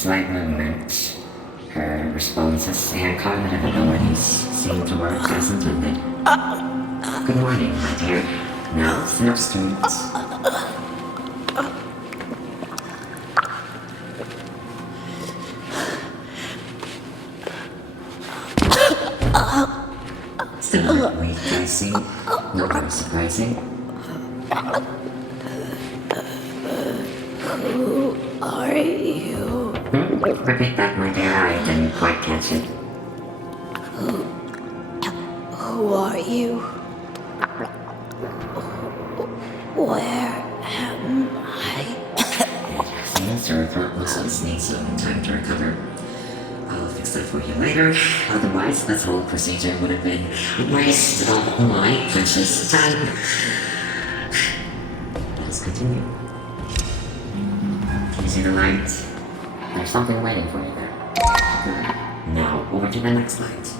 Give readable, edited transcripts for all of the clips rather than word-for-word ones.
slight movement. Her responses and cognitive abilities seem to work as intended. Good morning, my dear. Now it's the streets. Still a weak, I see. Not very surprising. Who are you? Repeat that, my dear. I didn't quite catch it. Who are you? Where am I? Yes, your throat muscles need some time to recover. I'll fix that for you later. Otherwise, this whole procedure would have been a waste of my precious time. Let's continue. Can you see the light? There's something waiting for you there. Now, over to the next light.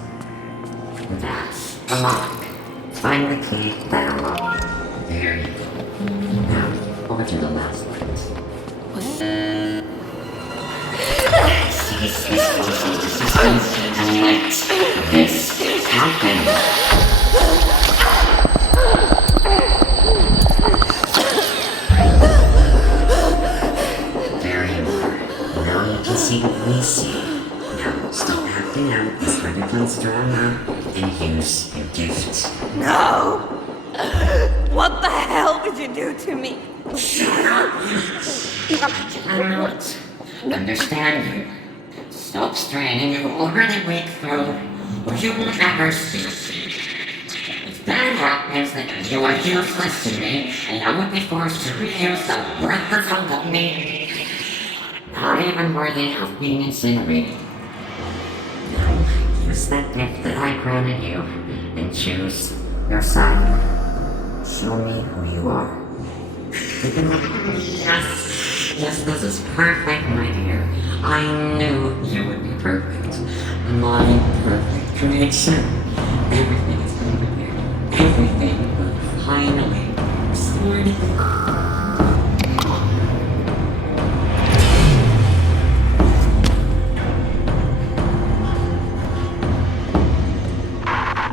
That's a lock. Find the key that unlock. There you go. Now, over to the last light. Cease this awful resistance and let this happen. There you are. Now you can see what we see. Now stop acting out, let your plans drawn out, and use your gift. No! What the hell did you do to me? Shut up! Cannot understand you. Stop straining your already weak throat, or you will never speak. If that happens, then you are useless to me, and I would be forced to reuse the worthless of me. Not even worthy of being incinerated. Now, use that gift that I granted you, and choose your side. Show me who you are. Yes, this is perfect, my dear. I knew you would be perfect. My perfect creation. Everything is going to be here. Everything will finally start.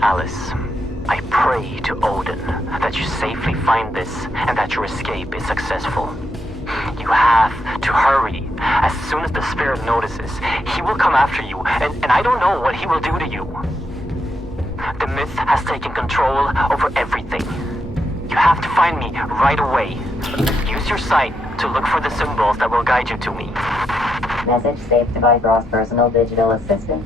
Alice, I pray to Odin that you safely find this and that your escape is successful. You have to hurry. As soon as the spirit notices, he will come after you, and I don't know what he will do to you. The myth has taken control over everything. You have to find me right away. Use your sight to look for the symbols that will guide you to me. Message saved to Vigro's personal digital assistant.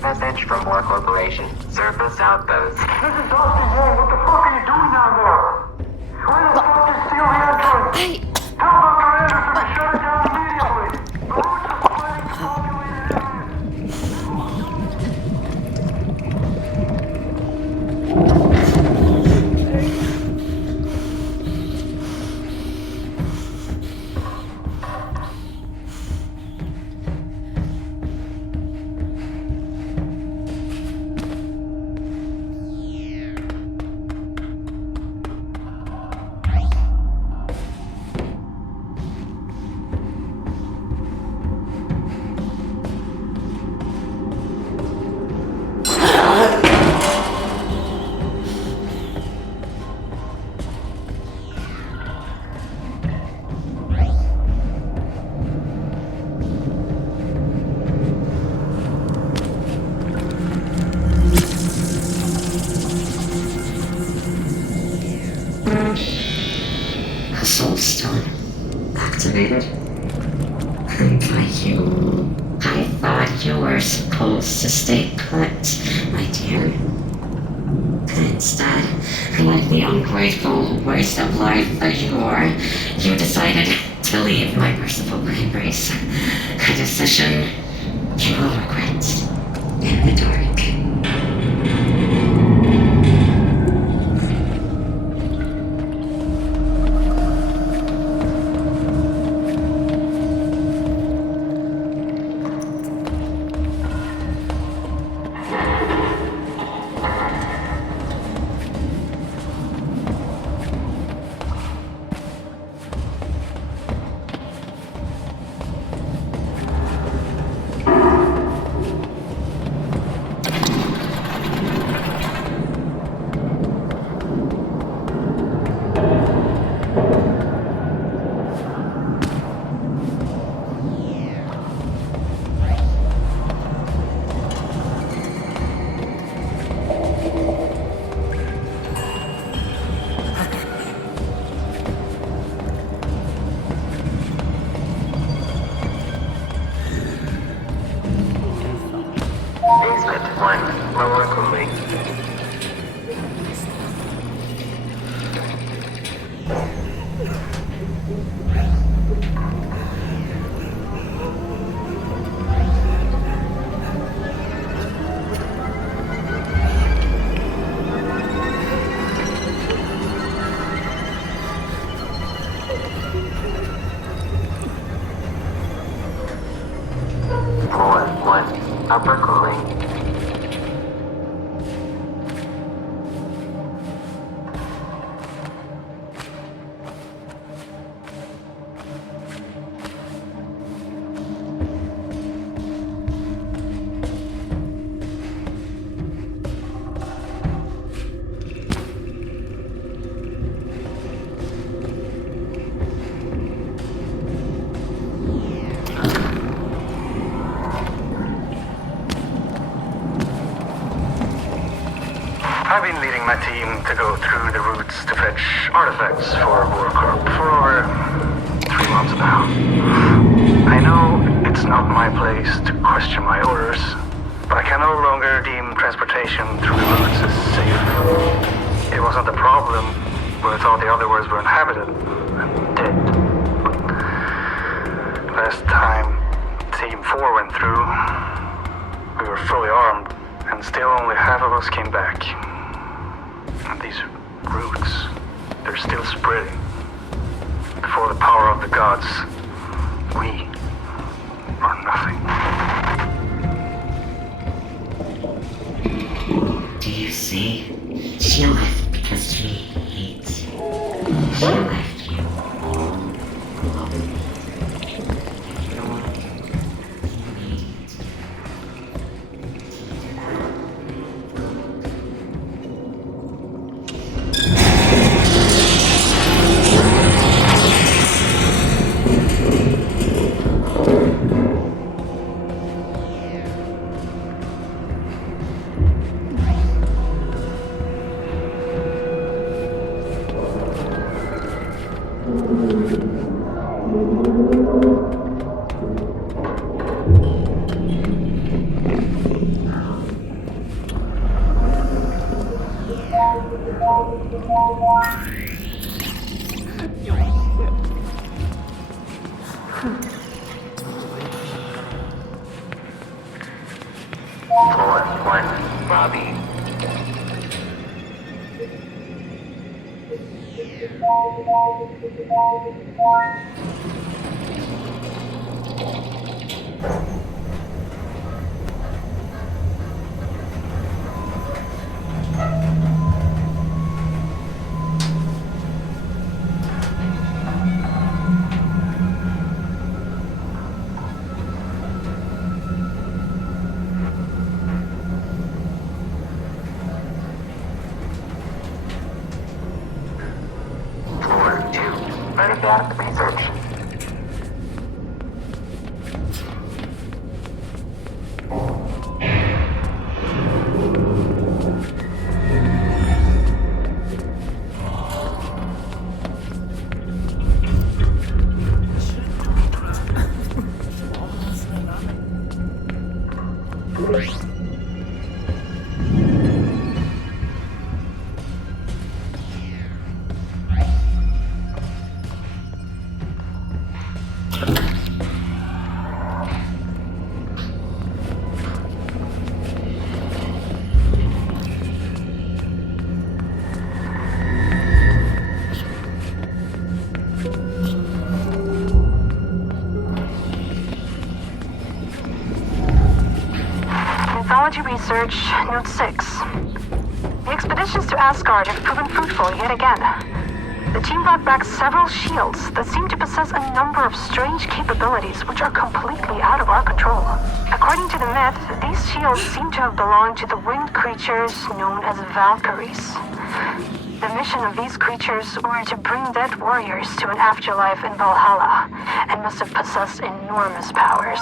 Message from War Corporation. Surface outpost. This is Dr. Yang. What the fuck are you doing down there? Why the fuck is still the entrance? Tell Dr. Anderson to shut it down immediately. The routes are flooding populated areas. Soulstone activated. And by you, I thought you were supposed to stay put, my dear. Instead, like the ungrateful waste of life that you are, you decided to leave my merciful embrace. A decision you will regret in the dark. I've been leading my team to go through the routes to fetch artifacts for Warcorp for over 3 months now. I know it's not my place to question my orders, but I can no longer deem transportation through the routes as safe. It wasn't a problem when I thought the other worlds were inhabited and dead. Last time Team 4 went through, we were fully armed, and still only half of us came back. And these roots, they're still spreading. Before the power of the gods, we are nothing. Do you see? She left because she hates you. She left you. Floor 1, Robbie. Floor 2, advanced research. Mythology Research, Note 6. The expeditions to Asgard have proven fruitful yet again. The team brought back several shields that seem to possess a number of strange capabilities which are completely out of our control. According to the myth, these shields seem to have belonged to the winged creatures known as Valkyries. The mission of these creatures were to bring dead warriors to an afterlife in Valhalla, and must have possessed enormous powers.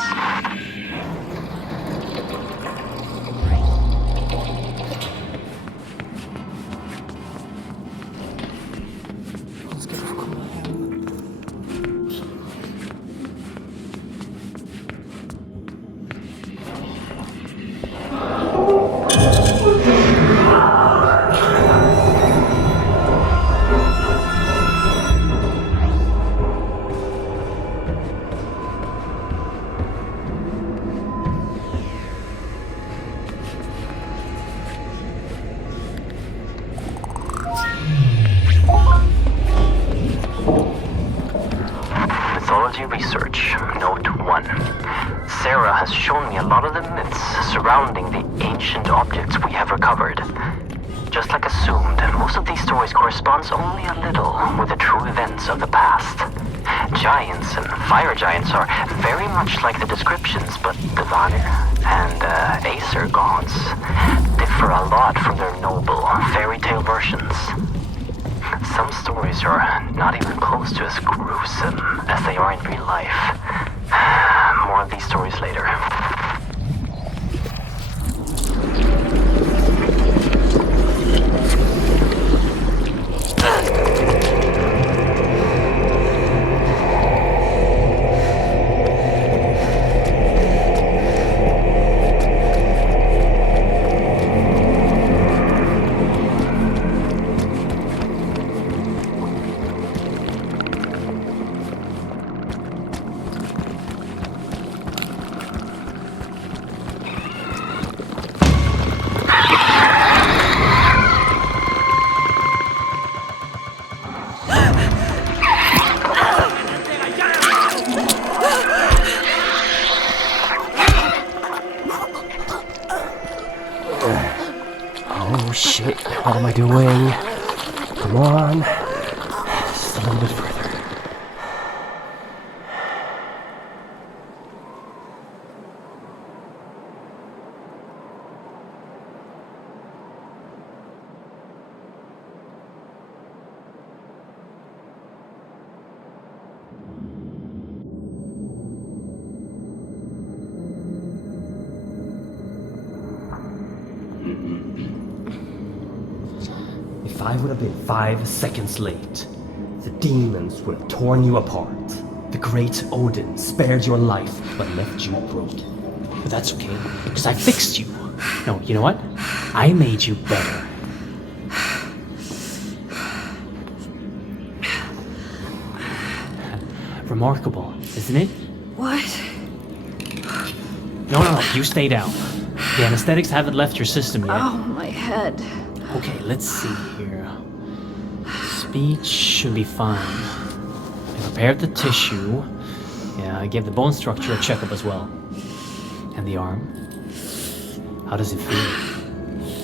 Research, Note 1. Sarah has shown me a lot of the myths surrounding the ancient objects we have recovered. Just like assumed, most of these stories corresponds only a little with the true events of the past. Giants and fire giants are very much like the descriptions, but the Vanir and Acer gods differ a lot from their noble fairy tale versions. Some stories are not even close to as gruesome as they are in real life. More of these stories later. What am I doing? Come on. Just a little bit further. If I would have been 5 seconds late, the demons would have torn you apart. The great Odin spared your life, but left you broken. But that's okay, because I fixed you. No, you know what? I made you better. Remarkable, isn't it? What? No, you stay down. The anesthetics haven't left your system yet. Oh, my head. Okay, let's see here. Speech should be fine. I prepared the tissue. Yeah, I gave the bone structure a checkup as well. And the arm? How does it feel?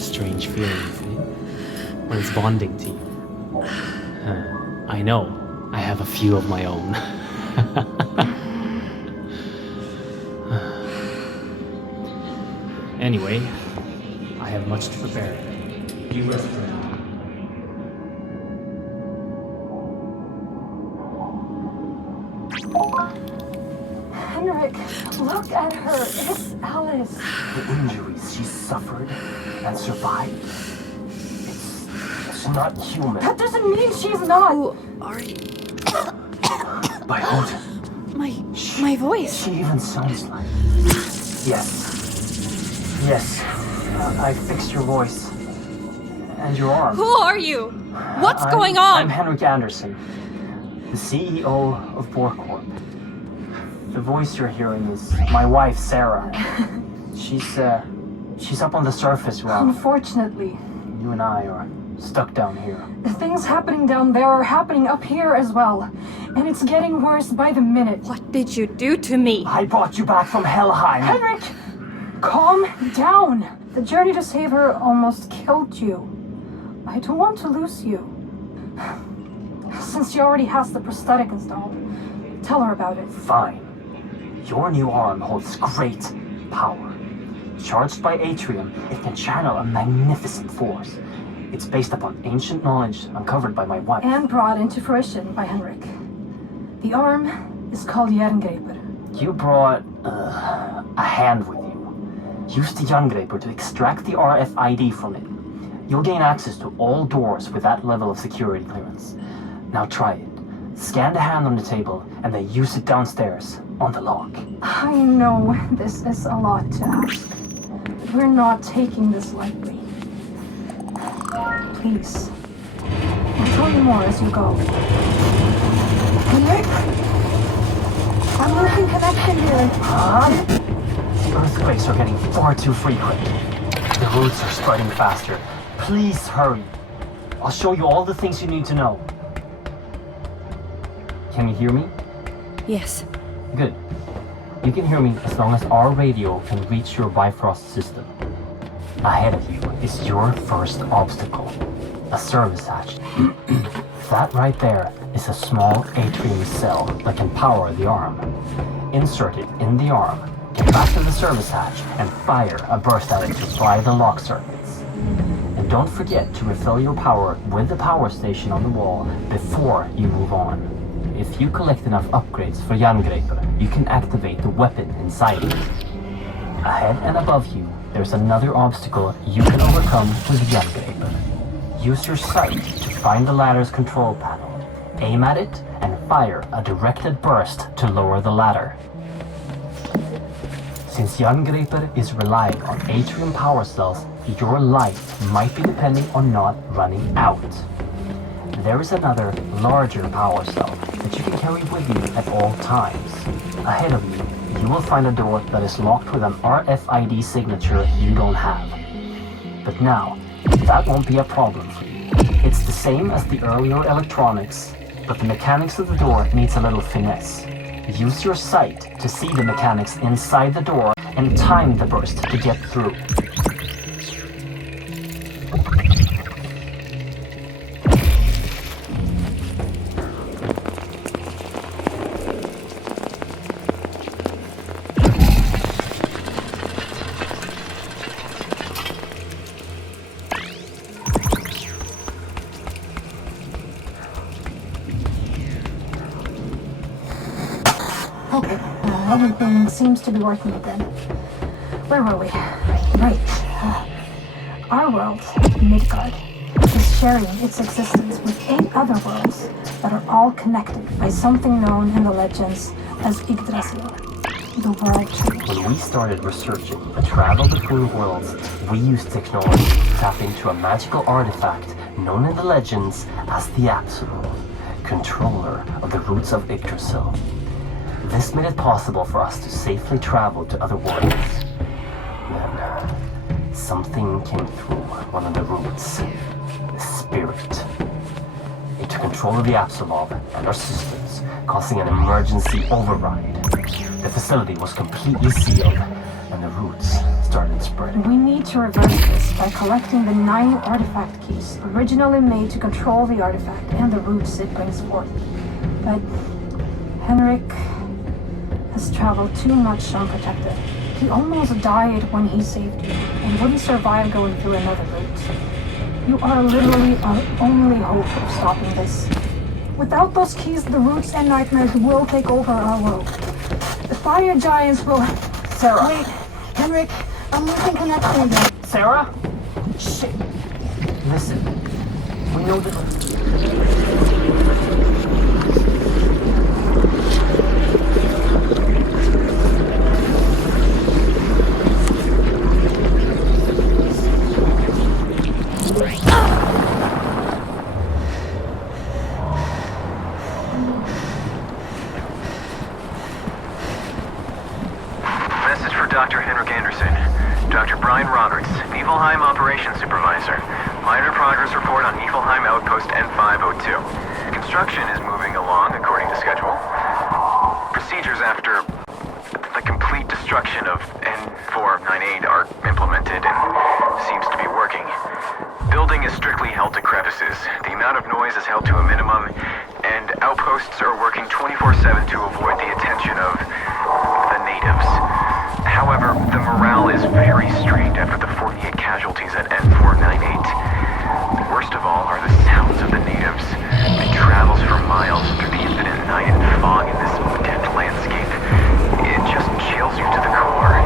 Strange feeling, isn't it? When it's bonding to you. I know. I have a few of my own. Anyway, I have much to prepare. You rest for now. Henrik, look at her. It's Alice. The injuries she suffered and survived. It's not human. That doesn't mean she's not. Who are you? By Odin. My voice. She even sounds like... Yes, I fixed your voice. And your arm. Who are you? What's going on? I'm Henrik Anderson, the CEO of Borcorp. The voice you're hearing is my wife, Sarah. She's up on the surface well. Unfortunately, You and I are stuck down here. the things happening down there are happening up here as well. And it's getting worse by the minute. What did you do to me? I brought you back from Helheim. Henrik! Calm down. The journey to save her almost killed you. I don't want to lose you. Since she already has the prosthetic installed, tell her about it. Fine. Your new arm holds great power. Charged by Atrium, it can channel a magnificent force. It's based upon ancient knowledge uncovered by my wife. And brought into fruition by Henrik. The arm is called Jerngreper. You brought a hand with you. Use the Jerngreper to extract the RFID from it. You'll gain access to all doors with that level of security clearance. Now try it. Scan the hand on the table and then use it downstairs on the lock. I know this is a lot to ask. But we're not taking this lightly. Please. I'll tell you more as you go. Henrik? I'm losing connection here. Huh? The earthquakes are getting far too frequent. The roots are spreading faster. Please hurry. I'll show you all the things you need to know. Can you hear me? Yes. Good. You can hear me as long as our radio can reach your Bifrost system. Ahead of you is your first obstacle, a service hatch. That right there is a small atrium cell that can power the arm. Insert it in the arm, get back to the service hatch, and fire a burst at it to fry the lock circuits. And don't forget to refill your power with the power station on the wall before you move on. If you collect enough upgrades for Jerngreper, you can activate the weapon inside it. Ahead and above you, there's another obstacle you can overcome with Jerngreper. Use your sight to find the ladder's control panel. Aim at it and fire a directed burst to lower the ladder. Since Jerngreper is relying on atrium power cells, your life might be depending on not running out. There is another, larger power cell that you can carry with you at all times. Ahead of you, you will find a door that is locked with an RFID signature you don't have. But now, that won't be a problem for you. It's the same as the earlier electronics, but the mechanics of the door needs a little finesse. Use your sight to see the mechanics inside the door and time the burst to get through. Okay, everything seems to be working again. Where were we? Right. Our world, Midgard, is sharing its existence with 8 other worlds that are all connected by something known in the legends as Yggdrasil, the world tree. When we started researching the travel between worlds, we used technology to tap into a magical artifact known in the legends as the Apsulov, controller of the roots of Yggdrasil. This made it possible for us to safely travel to other worlds. Then, something came through one of the roots. The spirit. It took control of the Apsulov and our systems, causing an emergency override. The facility was completely sealed, and the roots started spreading. We need to reverse this by collecting the 9 artifact keys originally made to control the artifact and the roots it brings forth. But Henrik has traveled too much unprotected. He almost died when he saved you, and wouldn't survive going through another route. You are literally our only hope of stopping this. Without those keys, the roots and nightmares will take over our world. The fire giants will... Sarah! Wait, Henrik, I'm losing connection again. Sarah? Shit! Listen, we know that... Message for Dr. Henrik Anderson. Dr. Brian Roberts, Niflheim Operations Supervisor. Minor progress report on Niflheim Outpost N502. Construction is moving along according to schedule. Procedures after the complete destruction of N498 are implemented and seems to be working. Building is strictly held to crevices. The amount of noise is held to a minimum, and outposts are working 24/7 to avoid the attention of the natives. However, the morale is very strained after the 48 casualties at N498. Worst of all are the sounds of the natives. It travels for miles through the infinite night and fog in this dead landscape. It just chills you to the core.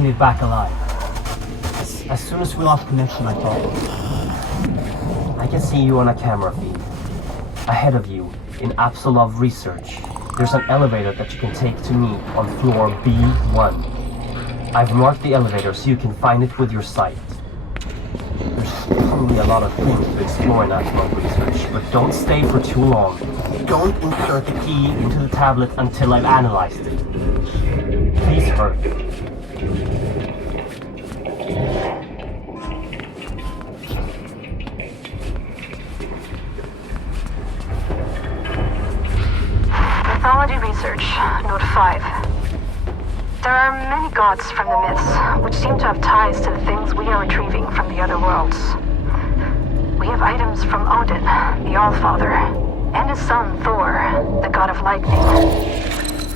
made it back alive. As soon as we lost connection, I thought, I can see you on a camera feed. Ahead of you, in Apsulov research, there's an elevator that you can take to me on floor B1. I've marked the elevator so you can find it with your sight. There's probably a lot of things to explore in Apsulov research, but don't stay for too long. Don't insert the key into the tablet until I've analyzed it. Please hurry. Mythology research, note 5. There are many gods from the myths, which seem to have ties to the things we are retrieving from the other worlds. We have items from Odin, the Allfather, and his son Thor, the god of lightning.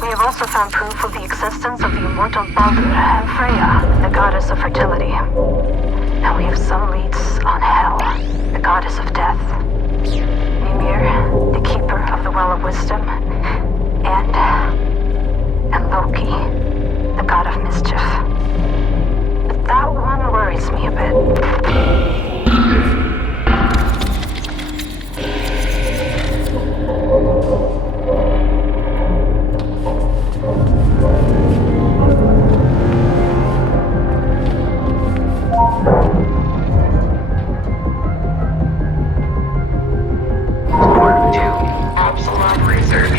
We have also found proof of the existence of the immortal Baldur and Freya, the goddess of fertility. And we have some leads on Hel, the goddess of death. Mimir, the keeper of the Well of Wisdom, and Loki, the god of mischief. But that one worries me a bit. Part 2, Apsulov research.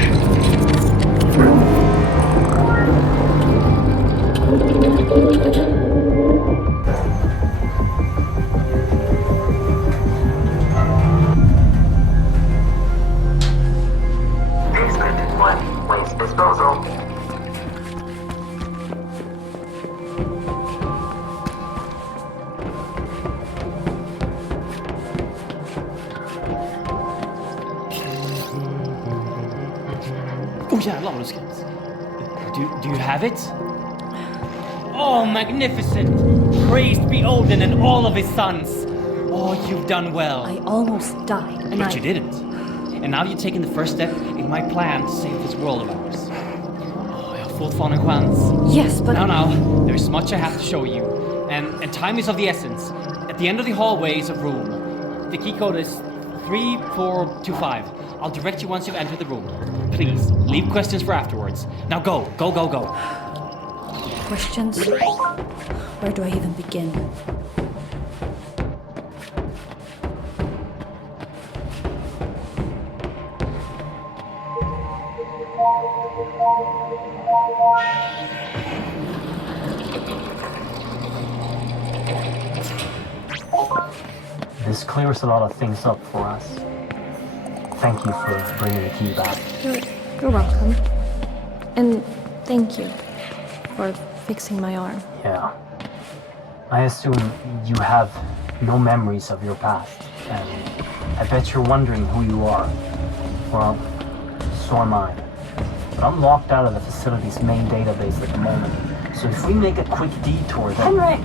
Basement 1, waste disposal. Oh jävlar vad du skräms. Do you have it? Oh, magnificent! Praised be Odin and all of his sons! Oh, you've done well. I almost died, and But you didn't. And now you've taken the first step in my plan to save this world of ours. Oh, jag har fortfarande en chans. Yes, but... Now, there's much I have to show you. And time is of the essence. At the end of the hallway is a room. The key code is 3425. I'll direct you once you've entered the room. Please, leave questions for afterwards. Now go. Questions? Where do I even begin? This clears a lot of things up for us. Thank you for bringing the key back. You're welcome. And thank you for fixing my arm. Yeah. I assume you have no memories of your past, and I bet you're wondering who you are. Well, so am I. But I'm locked out of the facility's main database at the moment, so if we make a quick detour then... Henrik!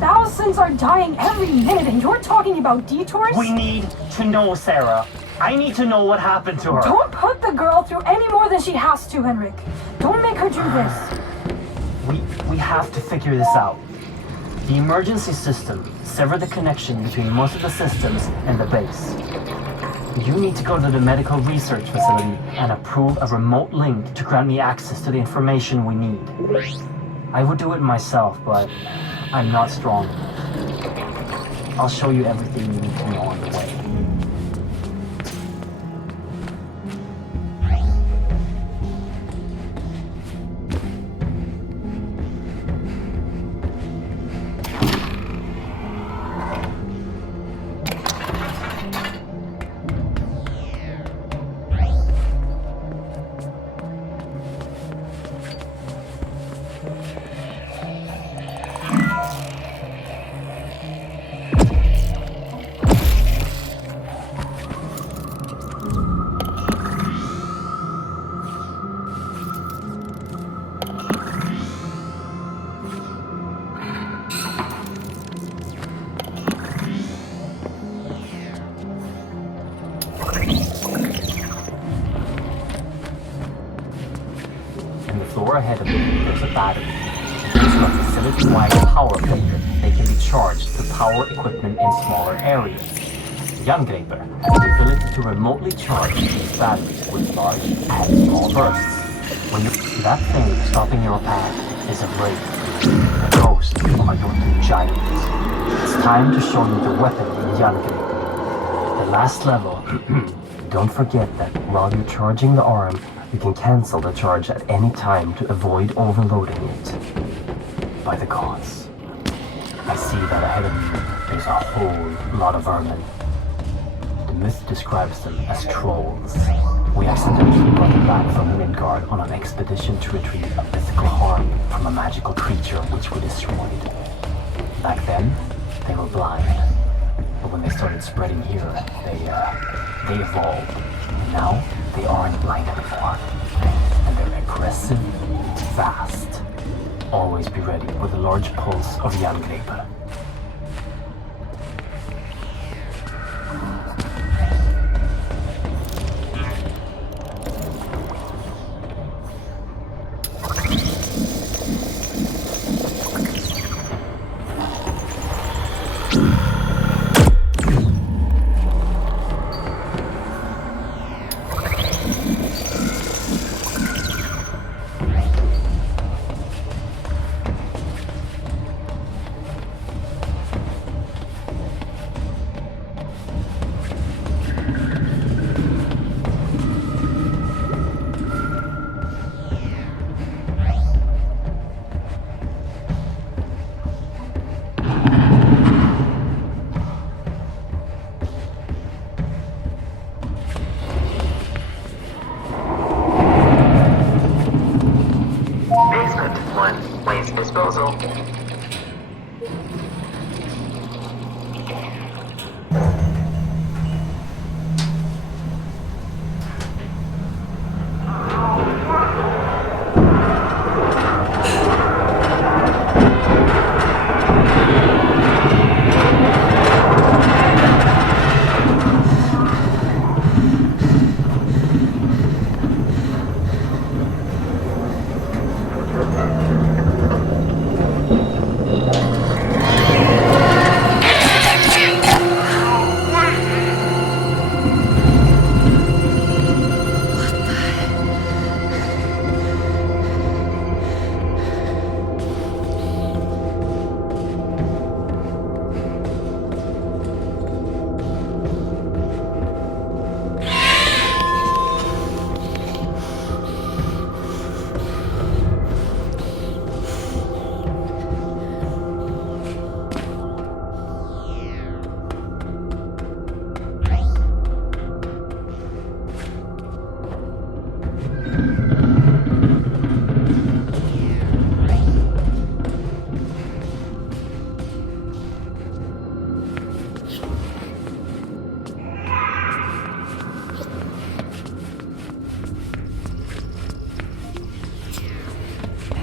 Thousands are dying every minute and you're talking about detours? We need to know, Sarah. I need to know what happened to her. Don't put the girl through any more than she has to, Henrik. Don't make her do this. We have to figure this out. The emergency system severed the connection between most of the systems and the base. You need to go to the medical research facility and approve a remote link to grant me access to the information we need. I would do it myself, but I'm not strong. I'll show you everything you need to know on the way. Ahead of it, there's a battery. Using a facility-wide power filter, they can be charged to power equipment in smaller areas. Jerngripper has the ability to remotely charge these batteries with large and small bursts. When that thing stopping your path is a break, the ghost of your two giants. It's time to show you the weapon in Jerngripper. The last level. Don't forget that while you're charging the arm, you can cancel the charge at any time to avoid overloading it. By the gods. I see that ahead of you there's a whole lot of vermin. The myth describes them as trolls. We accidentally brought them back from Midgard on an expedition to retrieve a mythical harm from a magical creature which we destroyed. Back then, they were blind. But when they started spreading here, they evolved. And now, they aren't blind anymore. And they're aggressive, fast. Always be ready with a large pulse of Jerngripper. Disposal.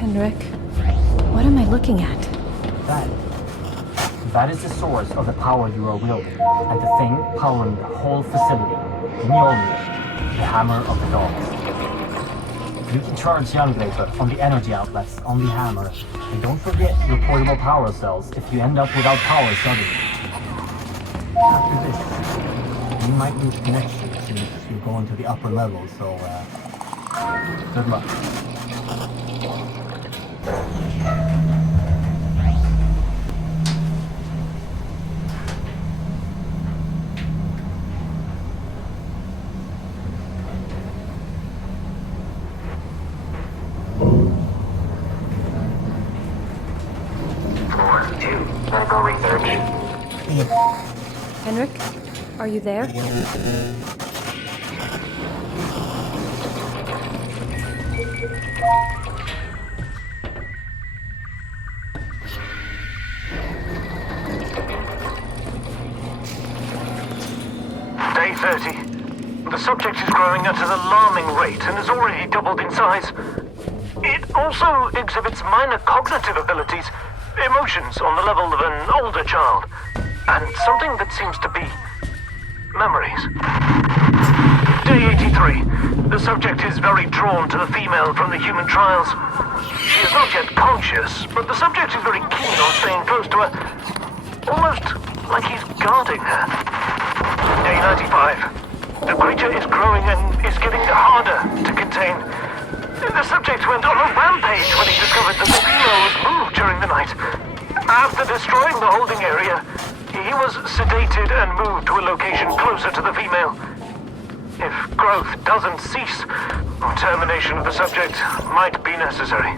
Henrik, what am I looking at? That is the source of the power you are wielding, and the thing powering the whole facility, Mjolnir, the hammer of the dogs. You can charge Jerngripper on the energy outlets on the hammer, and don't forget your portable power cells if you end up without power suddenly. After this, you might lose connection since you're going to the upper level, so good luck. Medical research. Henrik, are you there? Day 30. The subject is growing at an alarming rate and has already doubled in size. It also exhibits minor cognitive abilities, emotions on the level of an older child, and something that seems to be memories. Day 83. The subject is very drawn to the female from the human trials. She has not yet conscious, but the subject is very keen on staying close to her. Almost like he's guarding her. Day 95. The creature is growing and is getting harder to contain. The subject went on a rampage when he discovered that the females moved during the night. After destroying the holding area, he was sedated and moved to a location closer to the female. If growth doesn't cease, termination of the subject might be necessary.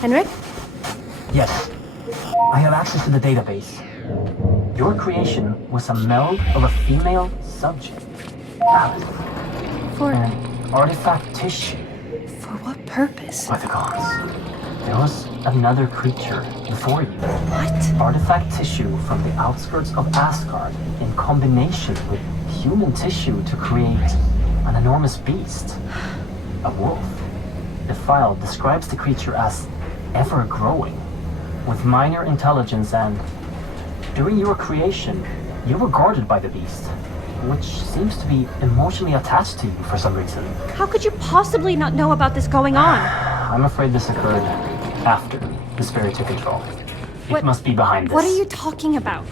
Henrik? Yes. I have access to the database. Your creation was a meld of a female subject, Alice, For and artifact tissue. for what purpose? By the gods, there was another creature before you. What? Artifact tissue from the outskirts of Asgard in combination with human tissue to create an enormous beast, a wolf. The file describes the creature as ever-growing, with minor intelligence, and during your creation, you were guarded by the beast, which seems to be emotionally attached to you for some reason. How could you possibly not know about this going on? I'm afraid this occurred after the spirit took control. It must be behind this. What are you talking about?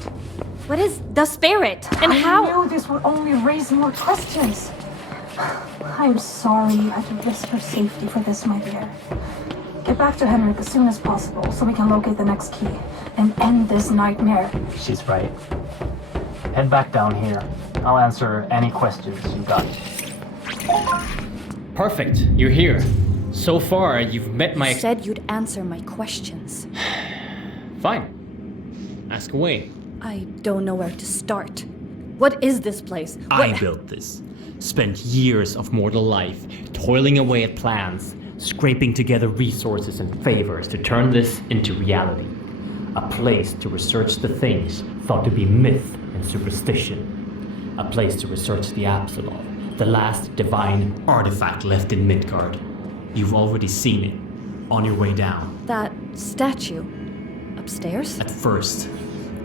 What is the spirit? And how? I knew this would only raise more questions. I'm sorry you had to risk her safety for this, my dear. Get back to Henrik as soon as possible so we can locate the next key and end this nightmare. She's right. Head back down here. I'll answer any questions you got. Perfect, you're here. So far, you've met my... You said you'd answer my questions. Fine. Ask away. I don't know where to start. What is this place? I built this. Spent years of mortal life toiling away at plans, scraping together resources and favors to turn this into reality. A place to research the things thought to be myth and superstition. A place to research the Apsulov, the last divine artifact left in Midgard. You've already seen it, on your way down. That statue. Upstairs? At first,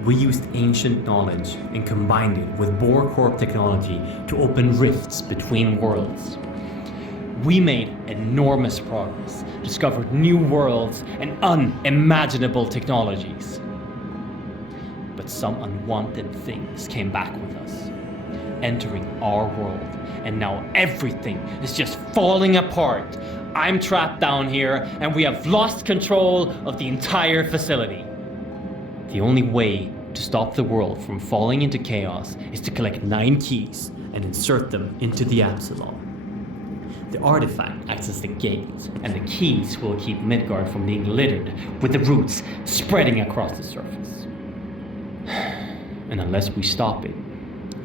we used ancient knowledge and combined it with Bohr Corp technology to open rifts between worlds. We made enormous progress, discovered new worlds and unimaginable technologies. But some unwanted things came back with us, entering our world, and now everything is just falling apart. I'm trapped down here, and we have lost control of the entire facility. The only way to stop the world from falling into chaos is to collect 9 keys and insert them into the Apsulov. The artifact acts as the gate, and the keys will keep Midgard from being littered with the roots spreading across the surface. And unless we stop it,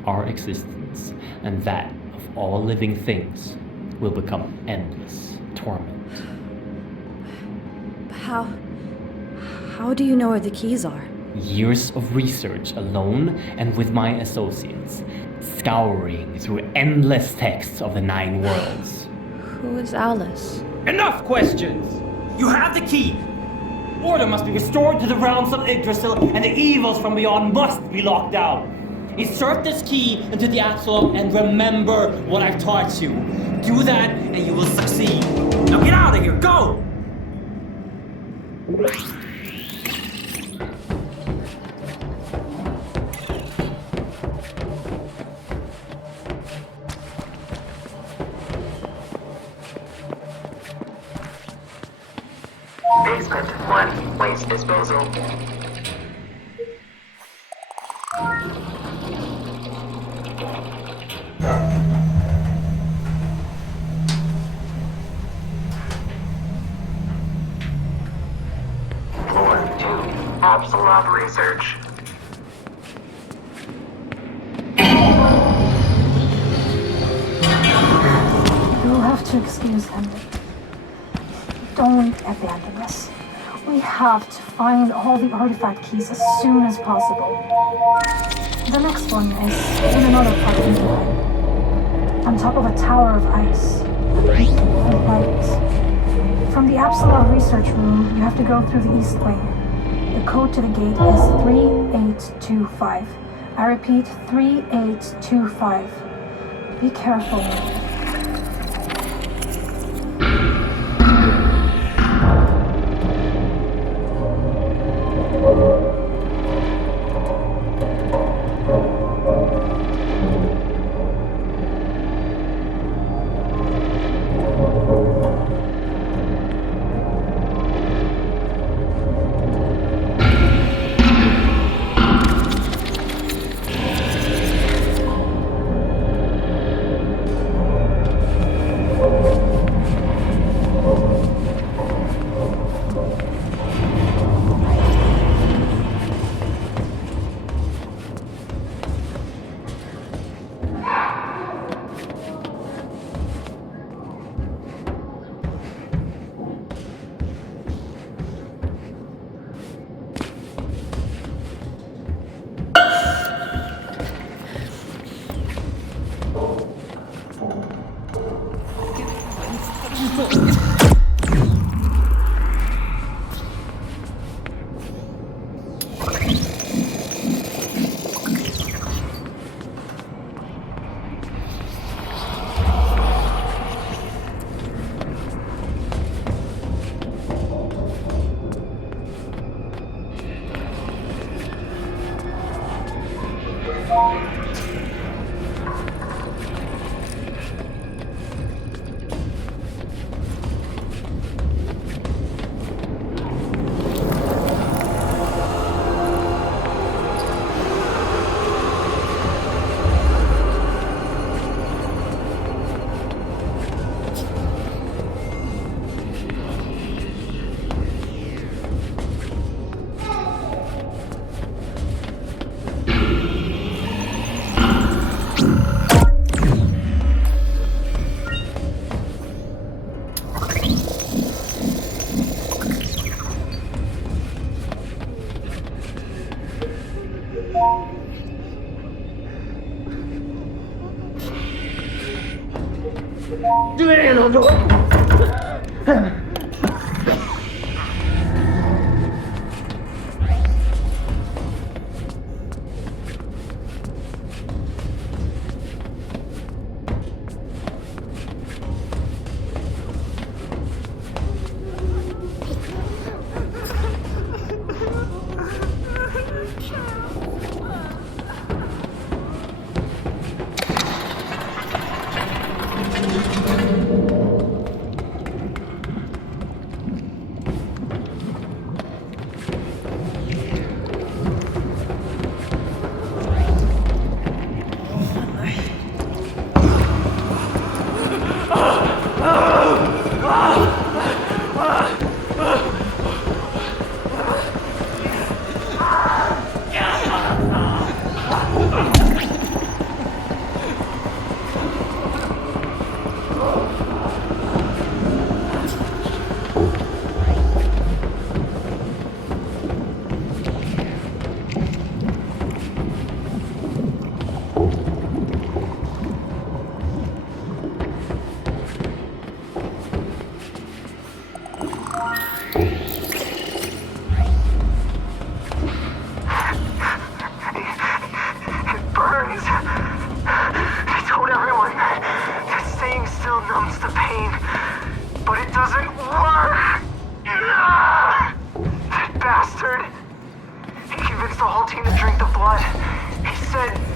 our existence and that of all living things will become endless torment. How do you know where the keys are? Years of research alone and with my associates, scouring through endless texts of the 9 worlds. Who is Alice? Enough questions! You have the key! Order must be restored to the realms of Yggdrasil, and the evils from beyond must be locked down. Insert this key into the Apsulov and remember what I've taught you. Do that and you will succeed. Now get out of here, go! Basement 1, waste disposal. Floor 2, Apsulov research. You'll have to excuse him. Don't abandon us. We have to find all the artifact keys as soon as possible. The next one is in another part of the line, on top of a tower of ice. Right. From the Apsulov research room, you have to go through the east wing. The code to the gate is 3825. I repeat, 3825. Be careful.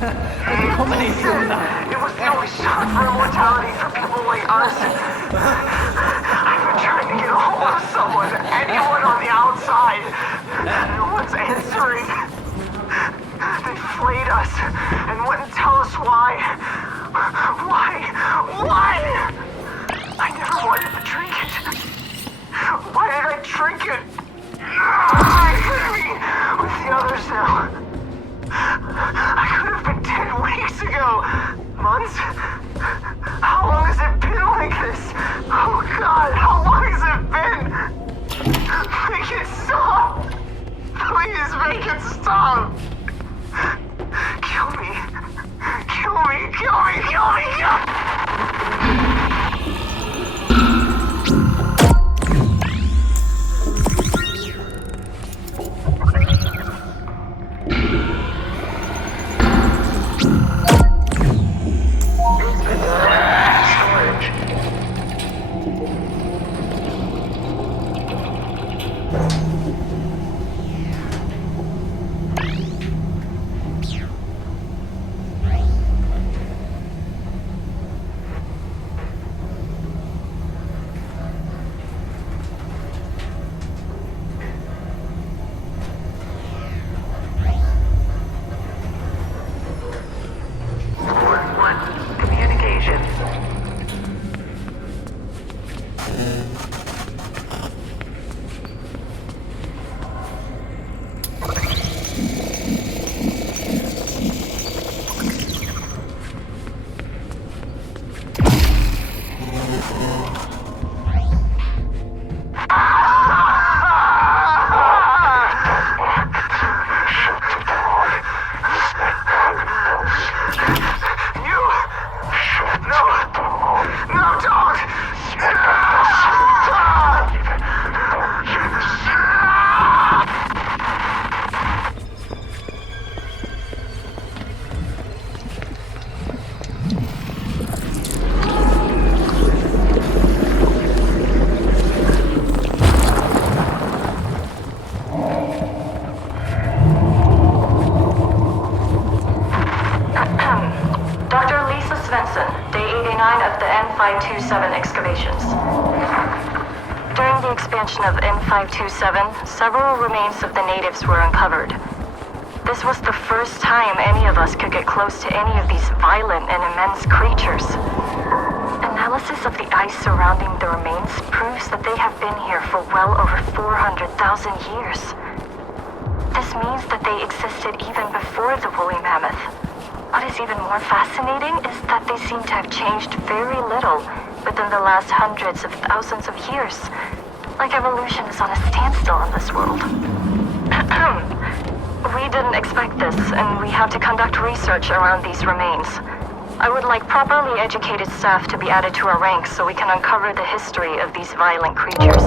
It was the only shot for immortality for people like us. I've been trying to get a hold of someone, anyone on the outside. No one's answering. They flayed us and wouldn't tell us why. Why? I never wanted to drink it. Why did I drink it? I could be with the others now. I could have been dead weeks ago. Months? How long has it been like this? Oh God, how long has it been? Make it stop. Please make it stop. Kill me. Kill me. Kill me. Kill me. Kill me. Of N527, several remains of the natives were uncovered. This was the first time any of us could get close to any of these violent and immense creatures. Analysis of the ice surrounding the remains proves that they have been here for well over 400,000 years. This means that they existed even before the woolly mammoth. What is even more fascinating is that they seem to have changed very little within the last hundreds of thousands of years. Like evolution is on a standstill in this world. We didn't expect this, and we have to conduct research around these remains. I would like properly educated staff to be added to our ranks so we can uncover the history of these violent creatures.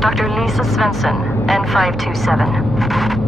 Dr. Lisa Svensson, N527.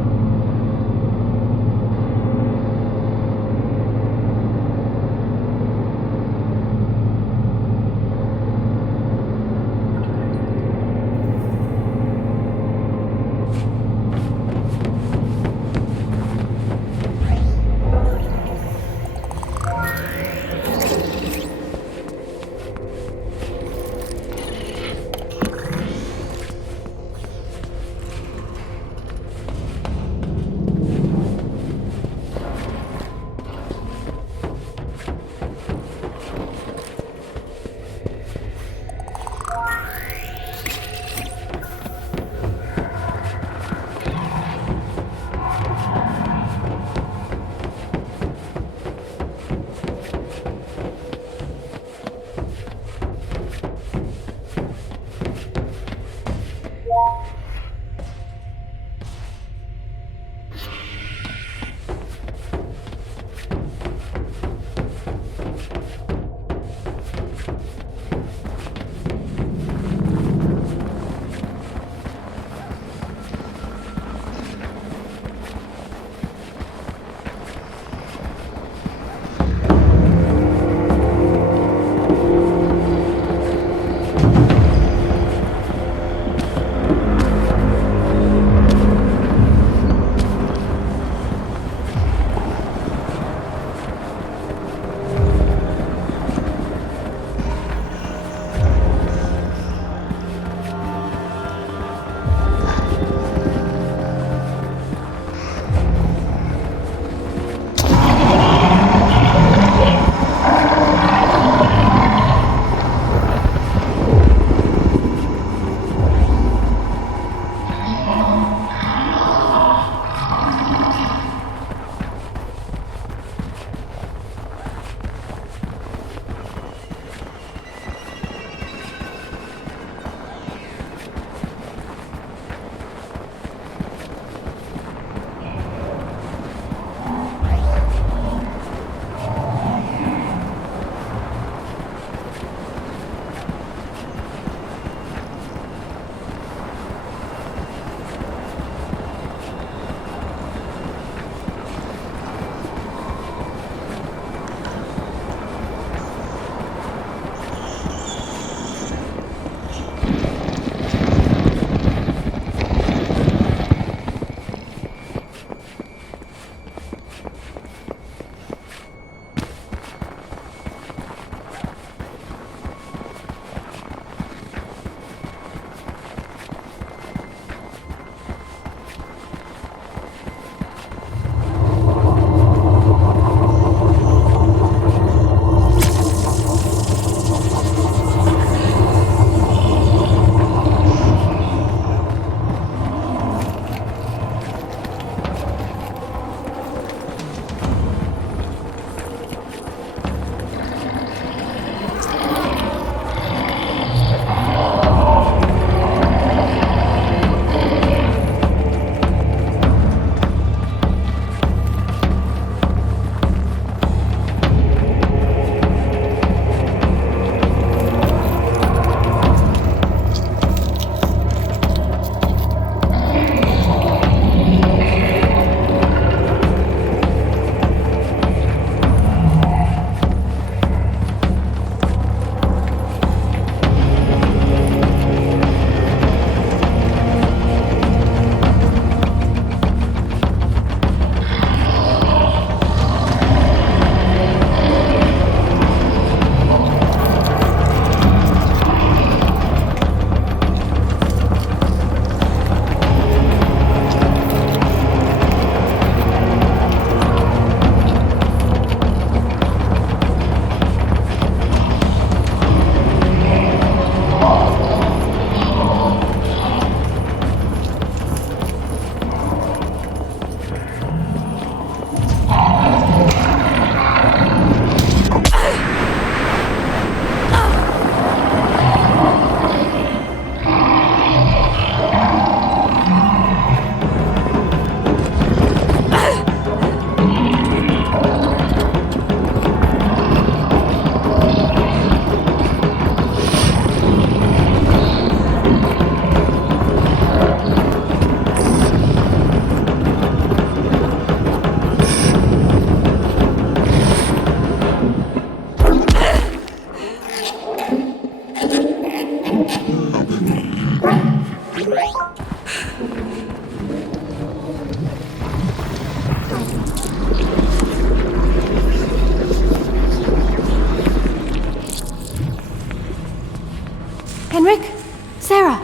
Henrik? Sarah?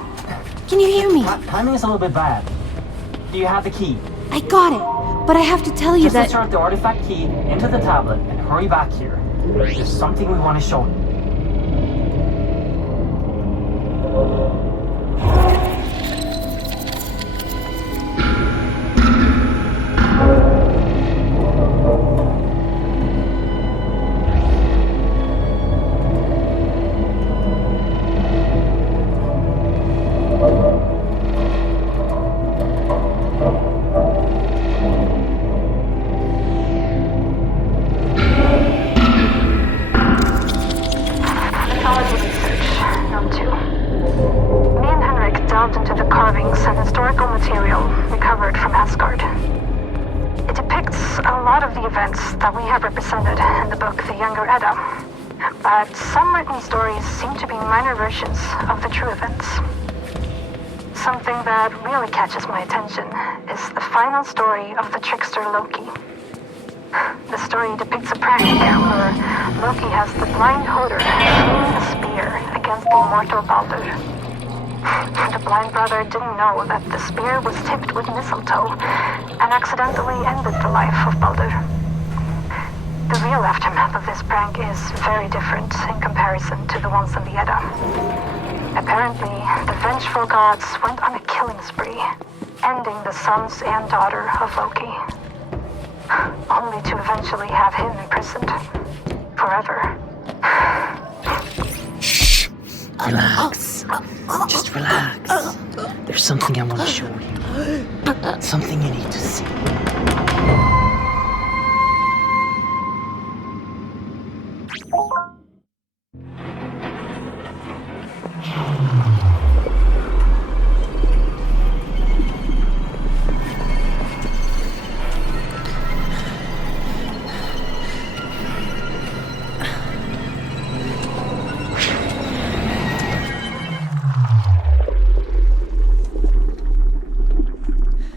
Can you hear me? Timing is a little bit bad. Do you have the key? I got it, but I have to tell you Just that... insert the artifact key into the tablet and hurry back here. There's something we want to show you. But some written stories seem to be minor versions of the true events. Something that really catches my attention is the final story of the trickster Loki. The story depicts a prank where Loki has the blind Hodor swinging a spear against the immortal Baldur. The blind brother didn't know that the spear was tipped with mistletoe and accidentally ended the life of Baldur. The real aftermath of this prank is very different in comparison to the ones in the Edda. Apparently, the vengeful gods went on a killing spree, ending the sons and daughter of Loki. Only to eventually have him imprisoned. Forever. Shh! Relax. Just relax. There's something I want to show you. Something you need to see.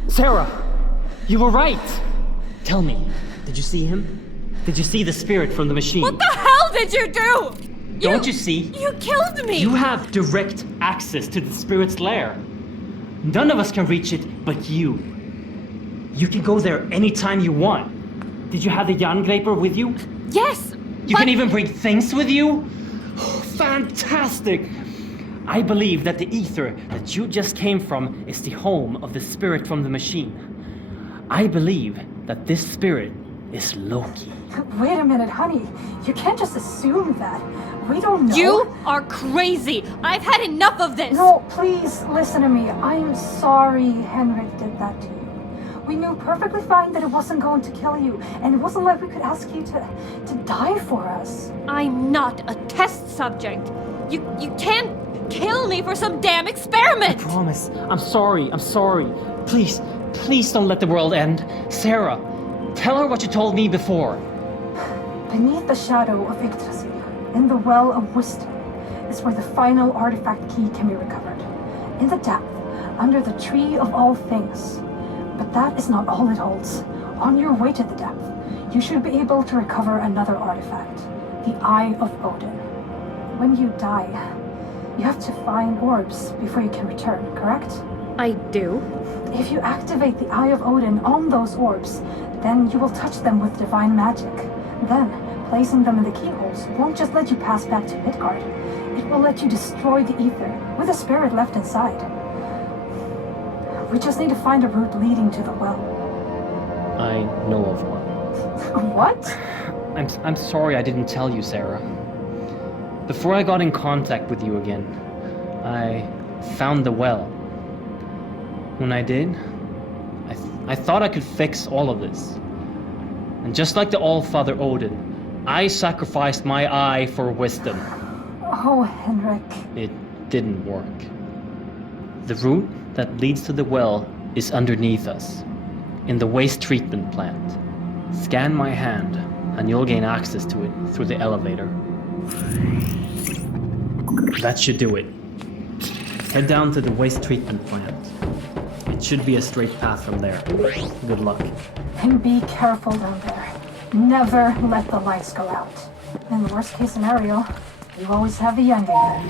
Sarah, you were right. Tell me, did you see him? Did you see the spirit from the machine? What the hell did you do? Don't you see? You killed me! You have direct access to the spirit's lair. None of us can reach it but you. You can go there anytime you want. Did you have the Jangreper with you? Yes! You can even bring things with you? Oh, fantastic! I believe that the ether that you just came from is the home of the spirit from the machine. I believe that this spirit is Loki. Wait a minute, honey. You can't just assume that. We don't know. You are crazy! I've had enough of this! No, please listen to me. I'm sorry Henrik did that to you. We knew perfectly fine that it wasn't going to kill you, and it wasn't like we could ask you to die for us. I'm not a test subject. You can't kill me for some damn experiment! I promise. I'm sorry. Please don't let the world end. Sarah, tell her what you told me before. Beneath the shadow of Yggdrasil, in the well of wisdom, is where the final artifact key can be recovered. In the depth, under the tree of all things. But that is not all it holds. On your way to the depth, you should be able to recover another artifact, the Eye of Odin. When you die, you have to find orbs before you can return, correct? I do. If you activate the Eye of Odin on those orbs, then you will touch them with divine magic. Then, placing them in the keyholes won't just let you pass back to Midgard. It will let you destroy the ether with the spirit left inside. We just need to find a route leading to the well. I know of one. What? I'm sorry I didn't tell you, Sarah. Before I got in contact with you again, I found the well. When I did, I thought I could fix all of this. And just like the All-Father Odin, I sacrificed my eye for wisdom. Oh, Henrik. It didn't work. The route that leads to the well is underneath us, in the waste treatment plant. Scan my hand, and you'll gain access to it through the elevator. That should do it. Head down to the waste treatment plant. It should be a straight path from there. Good luck. And be careful down there. Never let the lights go out. In the worst case scenario, you always have the young guy.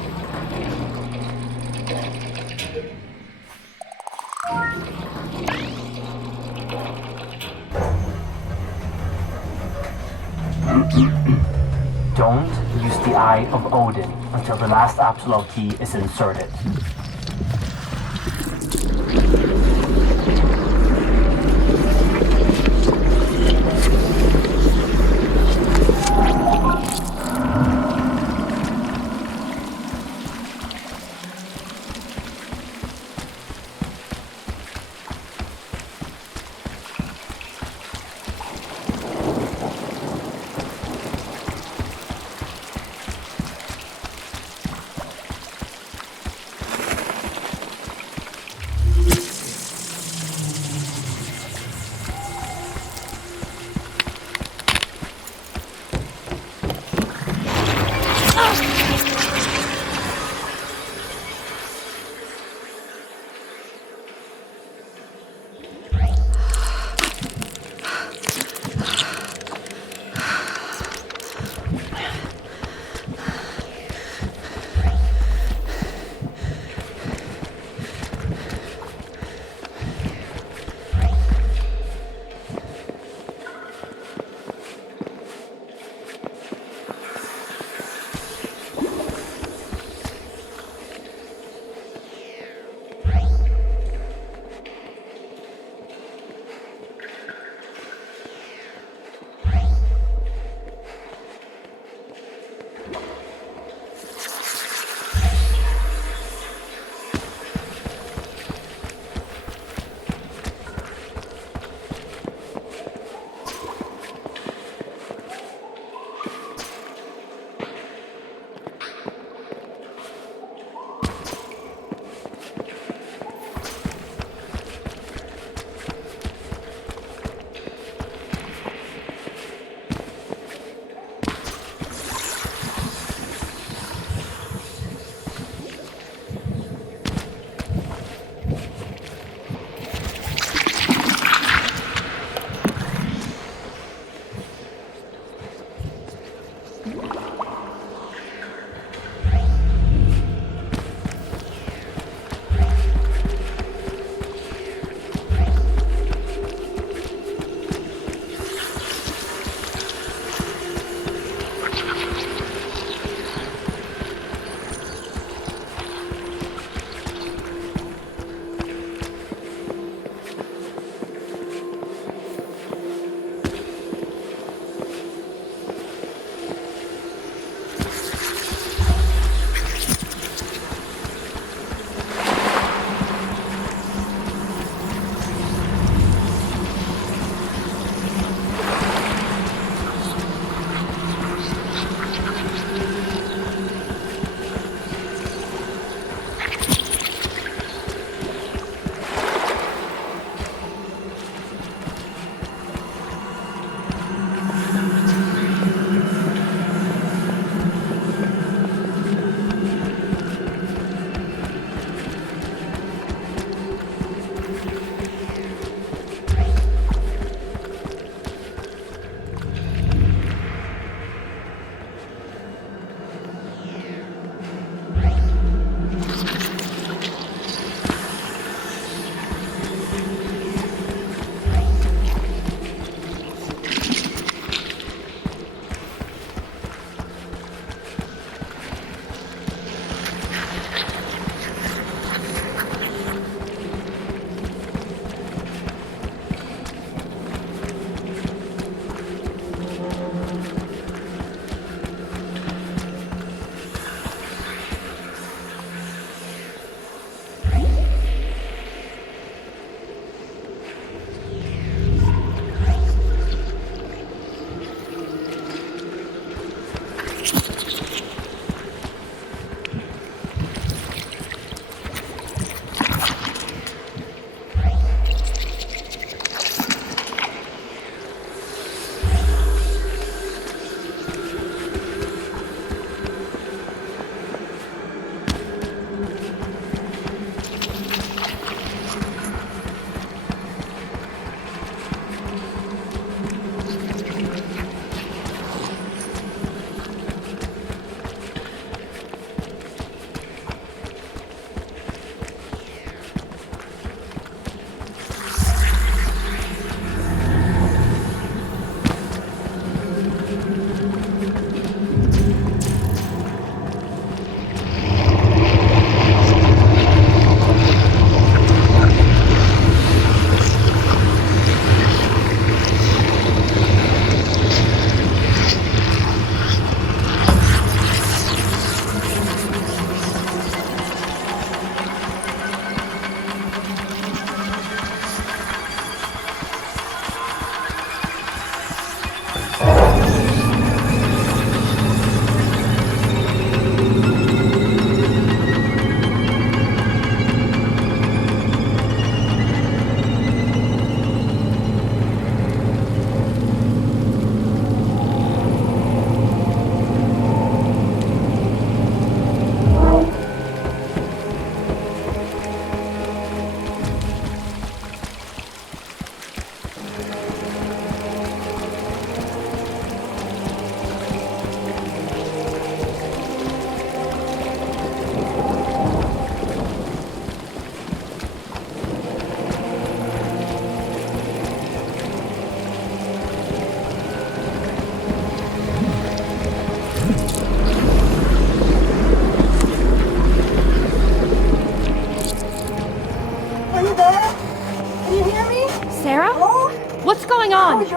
Don't use the Eye of Odin until the last Apsulov key is inserted.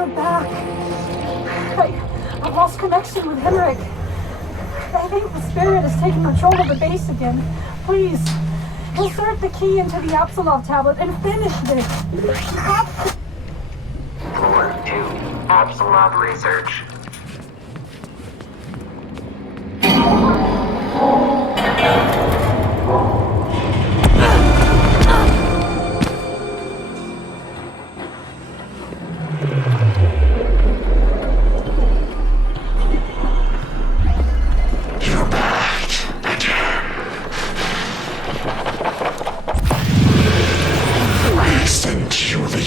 you're back. I've lost connection with Henrik. I think the spirit is taking control of the base again. Please, insert the key into the Apsulov tablet and finish this. Floor 2, Apsulov research.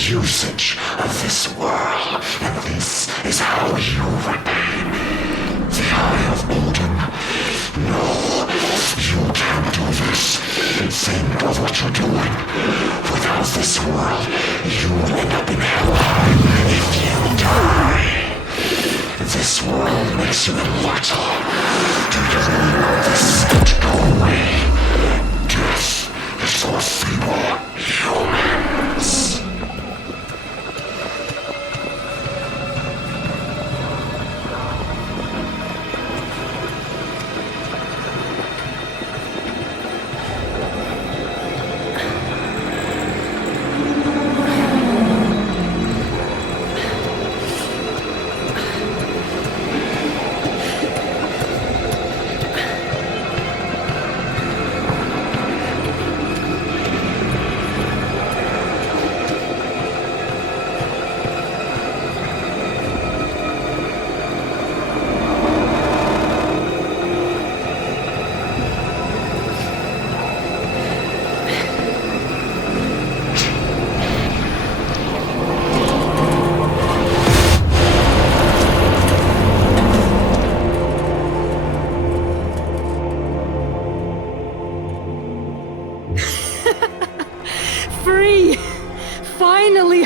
Usage of this world, and this is how you repay me. The Eye of Odin. No, you can't do this. Think of what you're doing. Without this world, you will end up in Helheim if you die. This world makes you immortal. Do you really want this to go away? Death is for feeble humans.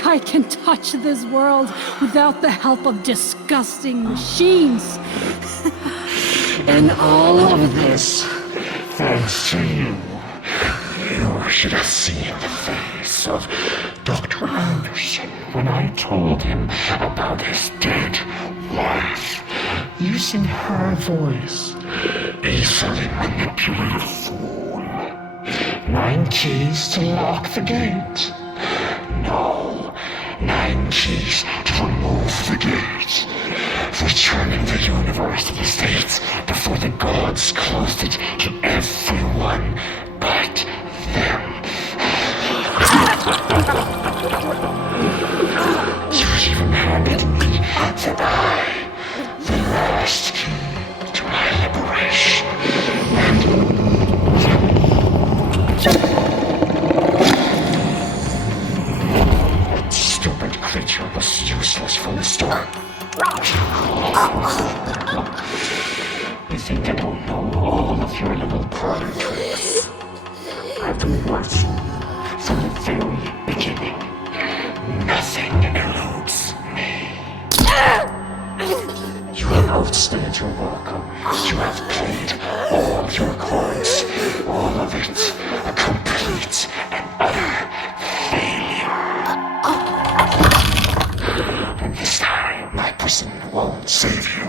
I can touch this world without the help of disgusting machines. And all of this, thanks to you. You should have seen the face of Dr. Anderson when I told him about his dead wife. Using her voice, easily manipulated fool. 9 keys to lock the gate. No, 9 keys to remove the gate. Returning the universe to the states before the gods closed it to everyone but them. You even handed me the eye, the last key to my liberation. That stupid creature was useless from the start. You think I don't know all of your little party tricks? I've been watching from the very beginning. Nothing eludes me. You have outstayed your welcome. You have played all your cards. All of it a complete and utter failure. And this time, my prison won't save you.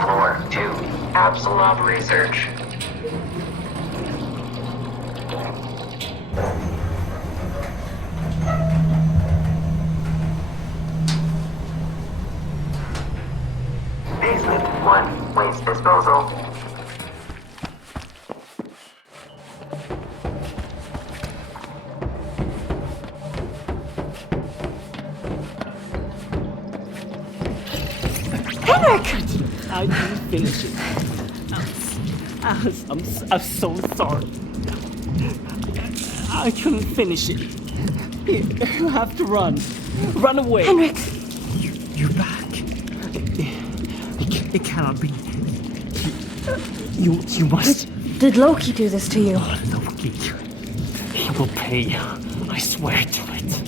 Floor 2, Apsulov research. Basement 1, waste disposal. I didn't finish it. I'm so sorry. I couldn't finish it. You have to run. Run away. Henrik! You're back. It cannot be. You must. Did Loki do this to you? Oh, Loki. He will pay. I swear to it.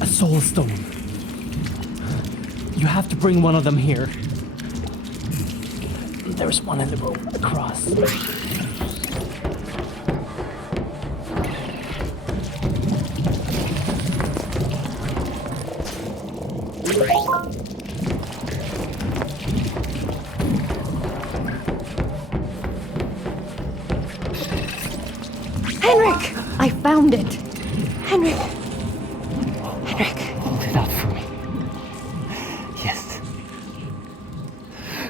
A soul stone. You have to bring one of them here. There's one in the room across. Henrik! I found it! Henrik! Henrik! Hold it out for me. Yes.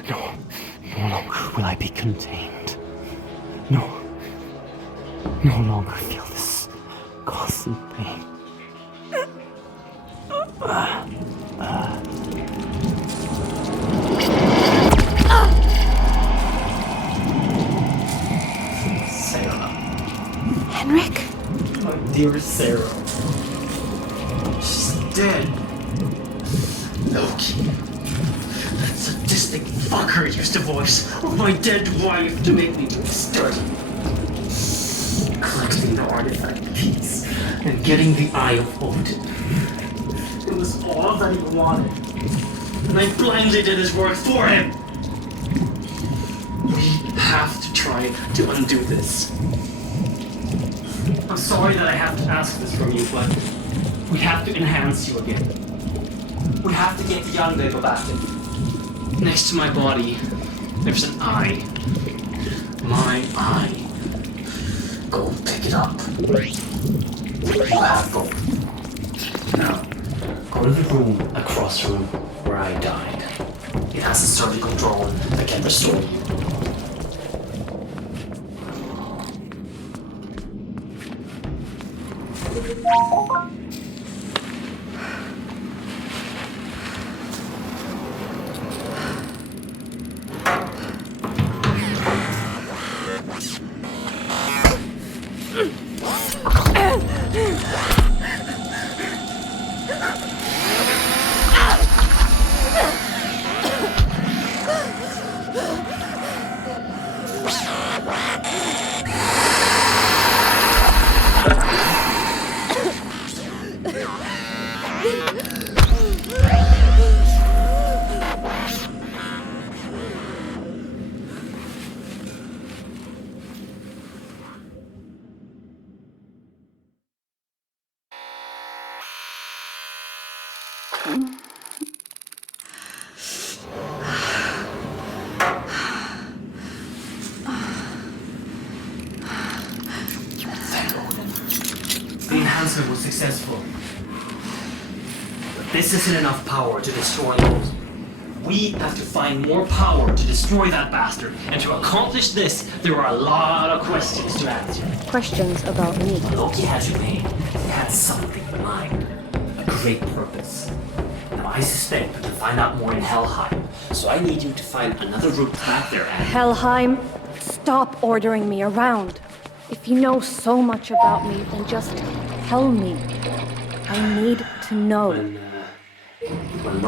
No longer will I be contained. No longer feel this constant pain. Sarah. Henrik? My dear Sarah. She's dead. Loki. That sadistic fucker used to voice my dead wife to make me study. Collecting the artifact piece and getting the Eye of Odin. It was all that he wanted. And I blindly did his work for him. We have to try to undo this. I'm sorry that I have to ask this from you, but we have to enhance you again. We have to get the young Lego back in. Next to my body, there's an eye. My eye. Go pick it up. You have both. Now, go to the room across from where I died. It has a surgical drone that can restore you. The enhancement was successful. But this isn't enough power to destroy those. We have to find more power to destroy that bastard. And to accomplish this, there are a lot of questions to answer. Questions about me. Loki had you made. He had something in mind. A great purpose. Now I suspect we can find out more in Helheim. So I need you to find another route back there, Année. Helheim, stop ordering me around. If you know so much about me, then just tell me. I need to know. When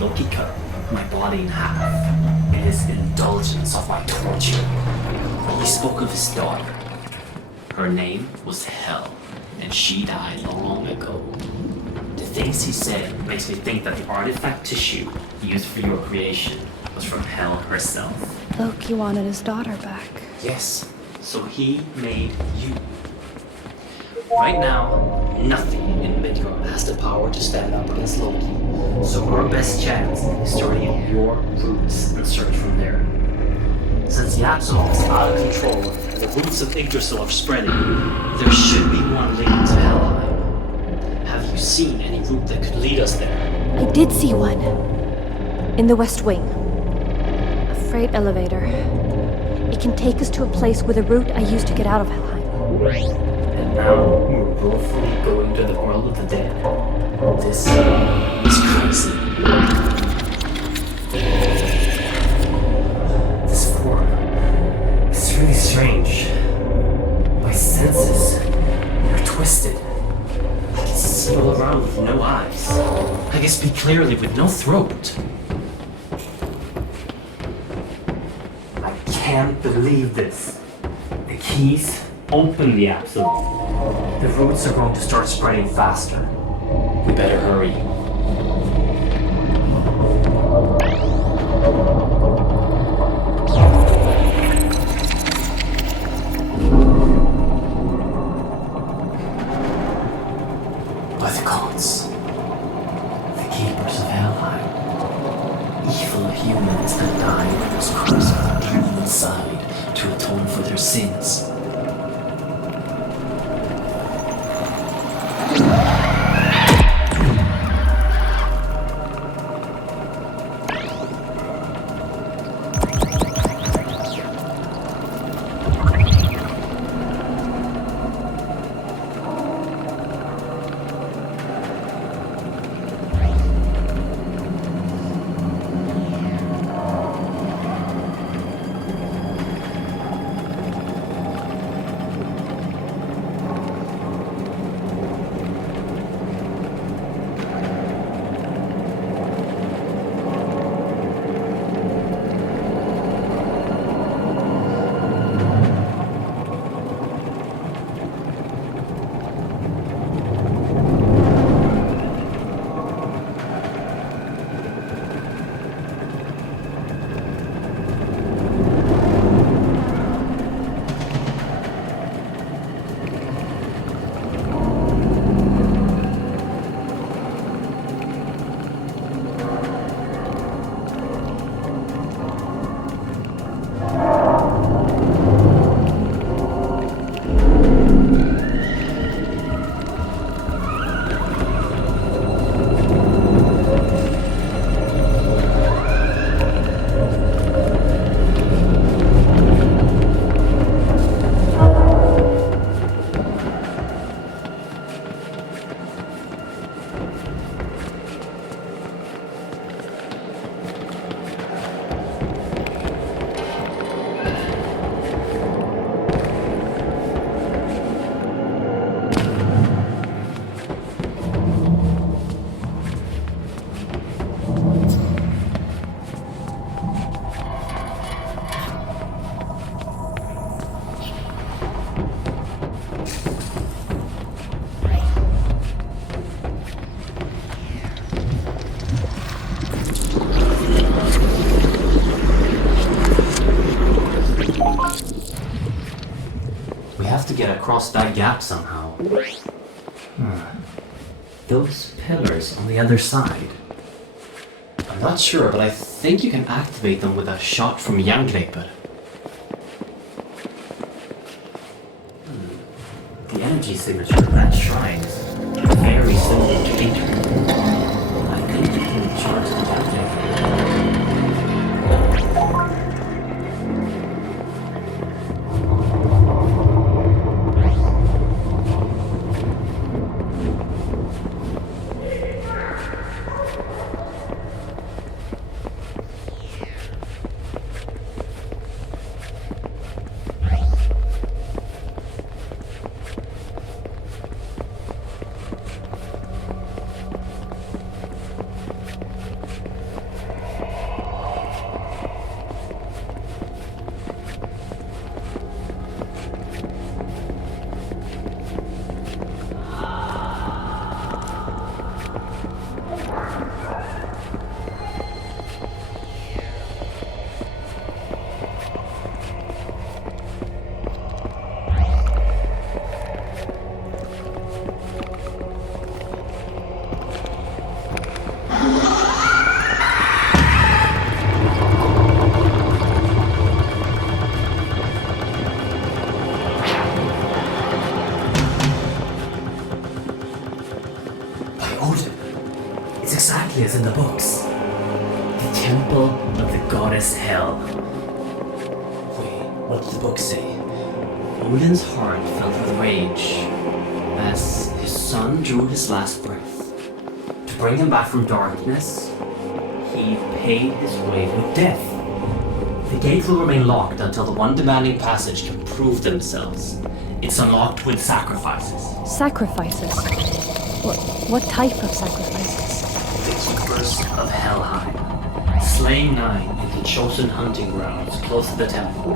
Loki cut my body in half in his indulgence of my torture, he spoke of his daughter. Her name was Hell, and she died long ago. The things he said makes me think that the artifact tissue used for your creation was from Hell herself. Loki wanted his daughter back. Yes, so he made you. Right now, nothing in Midgard has the power to stand up against Loki. So our best chance is to read your roots and search from there. Since the Apsulov is out of control and the roots of Yggdrasil are spreading, there should be one leading to Helheim. Have you seen any route that could lead us there? I did see one. In the West Wing. A freight elevator. It can take us to a place with a route I used to get out of Helheim. And now we're willfully going to the world of the dead. This is crazy. This form is really strange. My senses are twisted. I can see all around with no eyes. I can speak clearly with no throat. I can't believe this. The keys open the Apsulov. The roots are going to start spreading faster. We better hurry. By the gods, the keepers of Helheim, evil humans that died and was cursed with a demon inside to atone for their sins. Get across that gap somehow. Those pillars on the other side. I'm not sure, but I think you can activate them with a shot from Järngreper. The energy signature of that shrine is very similar to Editeur. I think you can charge the Järngreper. exactly as in the books. The temple of the goddess Hel. Wait, what did the book say? Odin's heart filled with rage as his son drew his last breath. To bring him back from darkness, he paid his way with death. The gate will remain locked until the one demanding passage can prove themselves. It's unlocked with sacrifices. Sacrifices? What type of sacrifices? The keepers of Helheim, slaying 9 in the chosen hunting grounds close to the temple.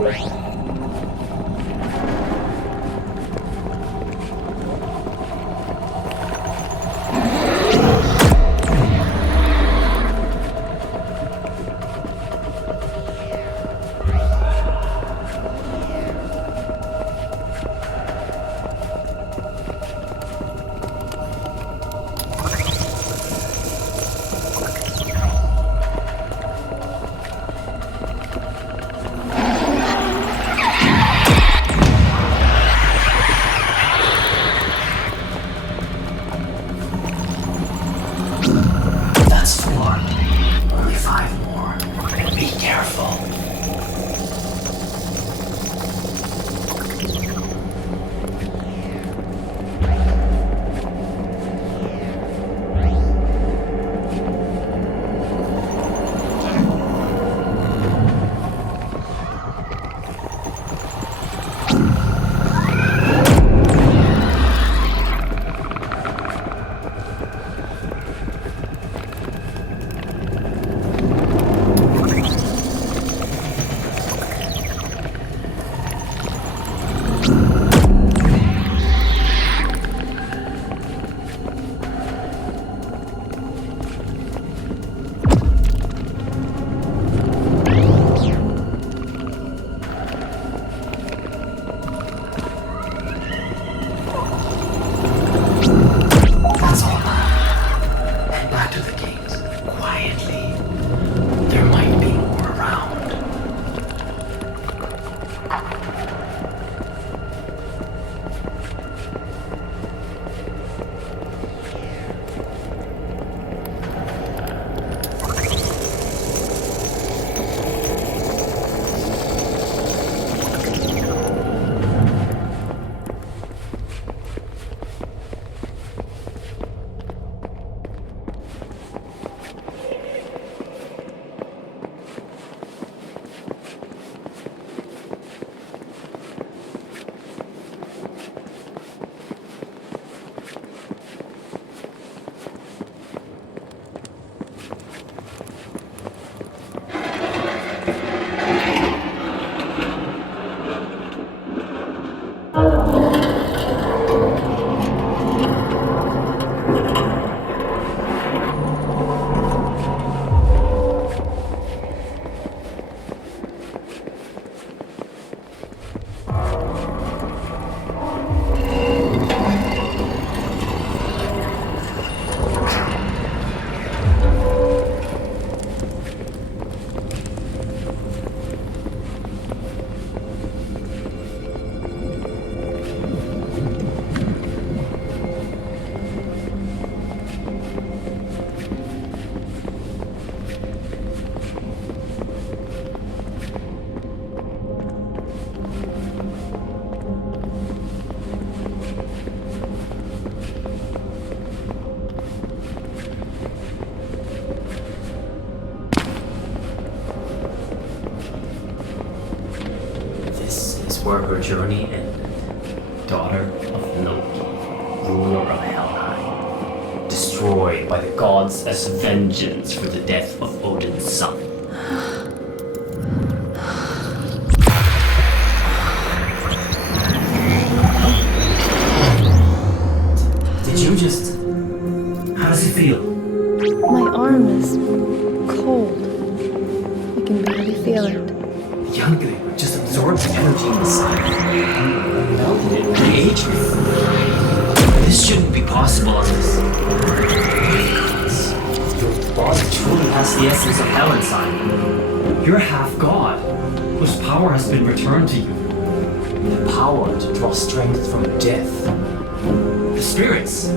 Where her journey ended. Daughter of Loki, ruler of Helheim, destroyed by the gods as vengeance for the death of Odin's son. Did you just... How does it feel? My arm is cold. I can barely feel it. Youngling just absorbed the energy inside and melted it with the age me. This shouldn't be possible on this. Your body truly has the essence of hell inside. You're half god, whose power has been returned to you. The power to draw strength from death. The spirits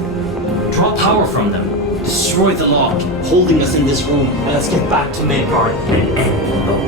Draw power from them. Destroy the lock, holding us in this room, and let's get back to Midgard and end the book.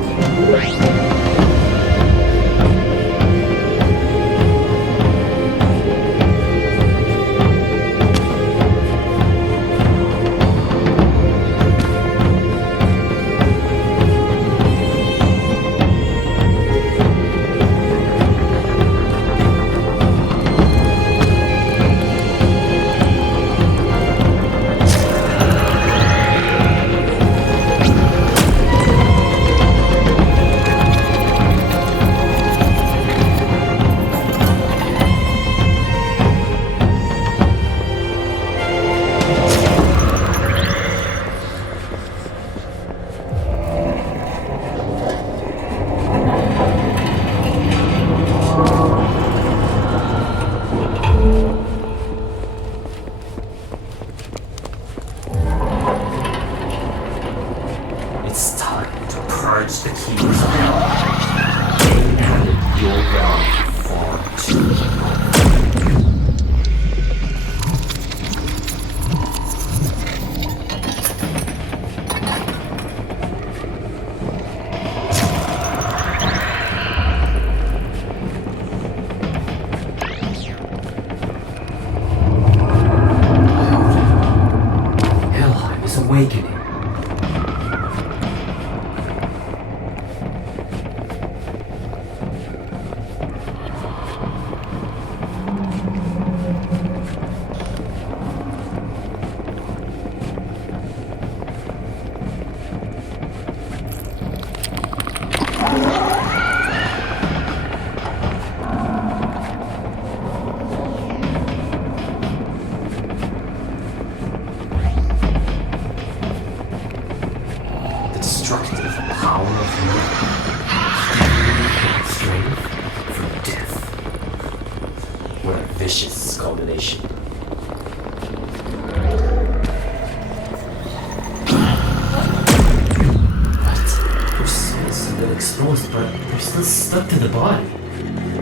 Stuck to the body.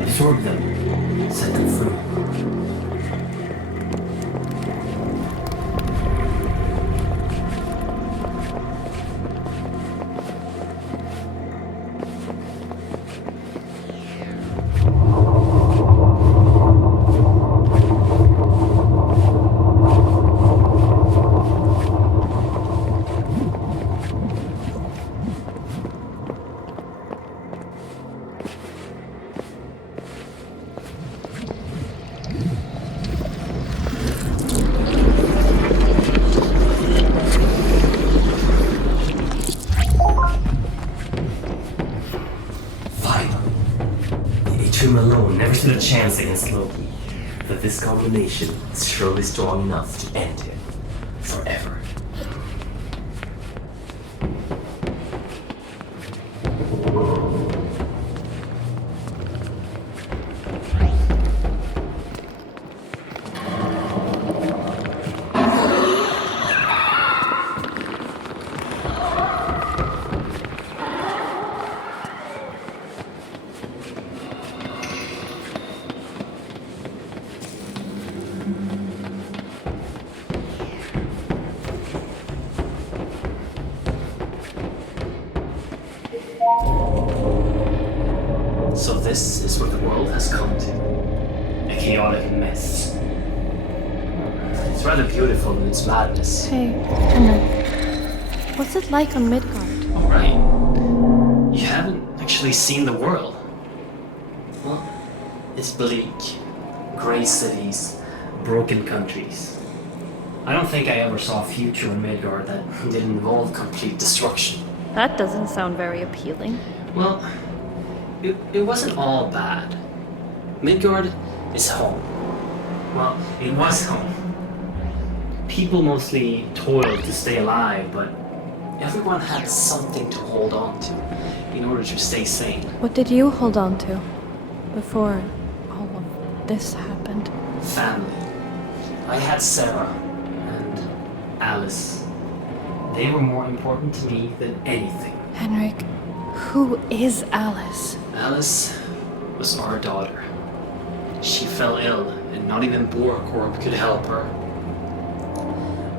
Absorb them. Set them free. Alone never stood a chance against Loki, but this combination is surely strong enough to end him forever. So this is what the world has come to. A chaotic mess. It's rather beautiful in its madness. Hey, Henrik. What's it like on Midgard? All right. You haven't actually seen the world. Well, it's bleak. Grey cities. Broken countries. I don't think I ever saw a future in Midgard that didn't involve complete destruction. That doesn't sound very appealing. Well, it wasn't all bad. Midgard is home. Well, it was home. People mostly toiled to stay alive, but everyone had something to hold on to in order to stay sane. What did you hold on to before all of this happened? Family. I had Sarah and Alice. They were more important to me than anything. Henrik, who is Alice? Alice was our daughter. She fell ill, and not even Borcorp could help her.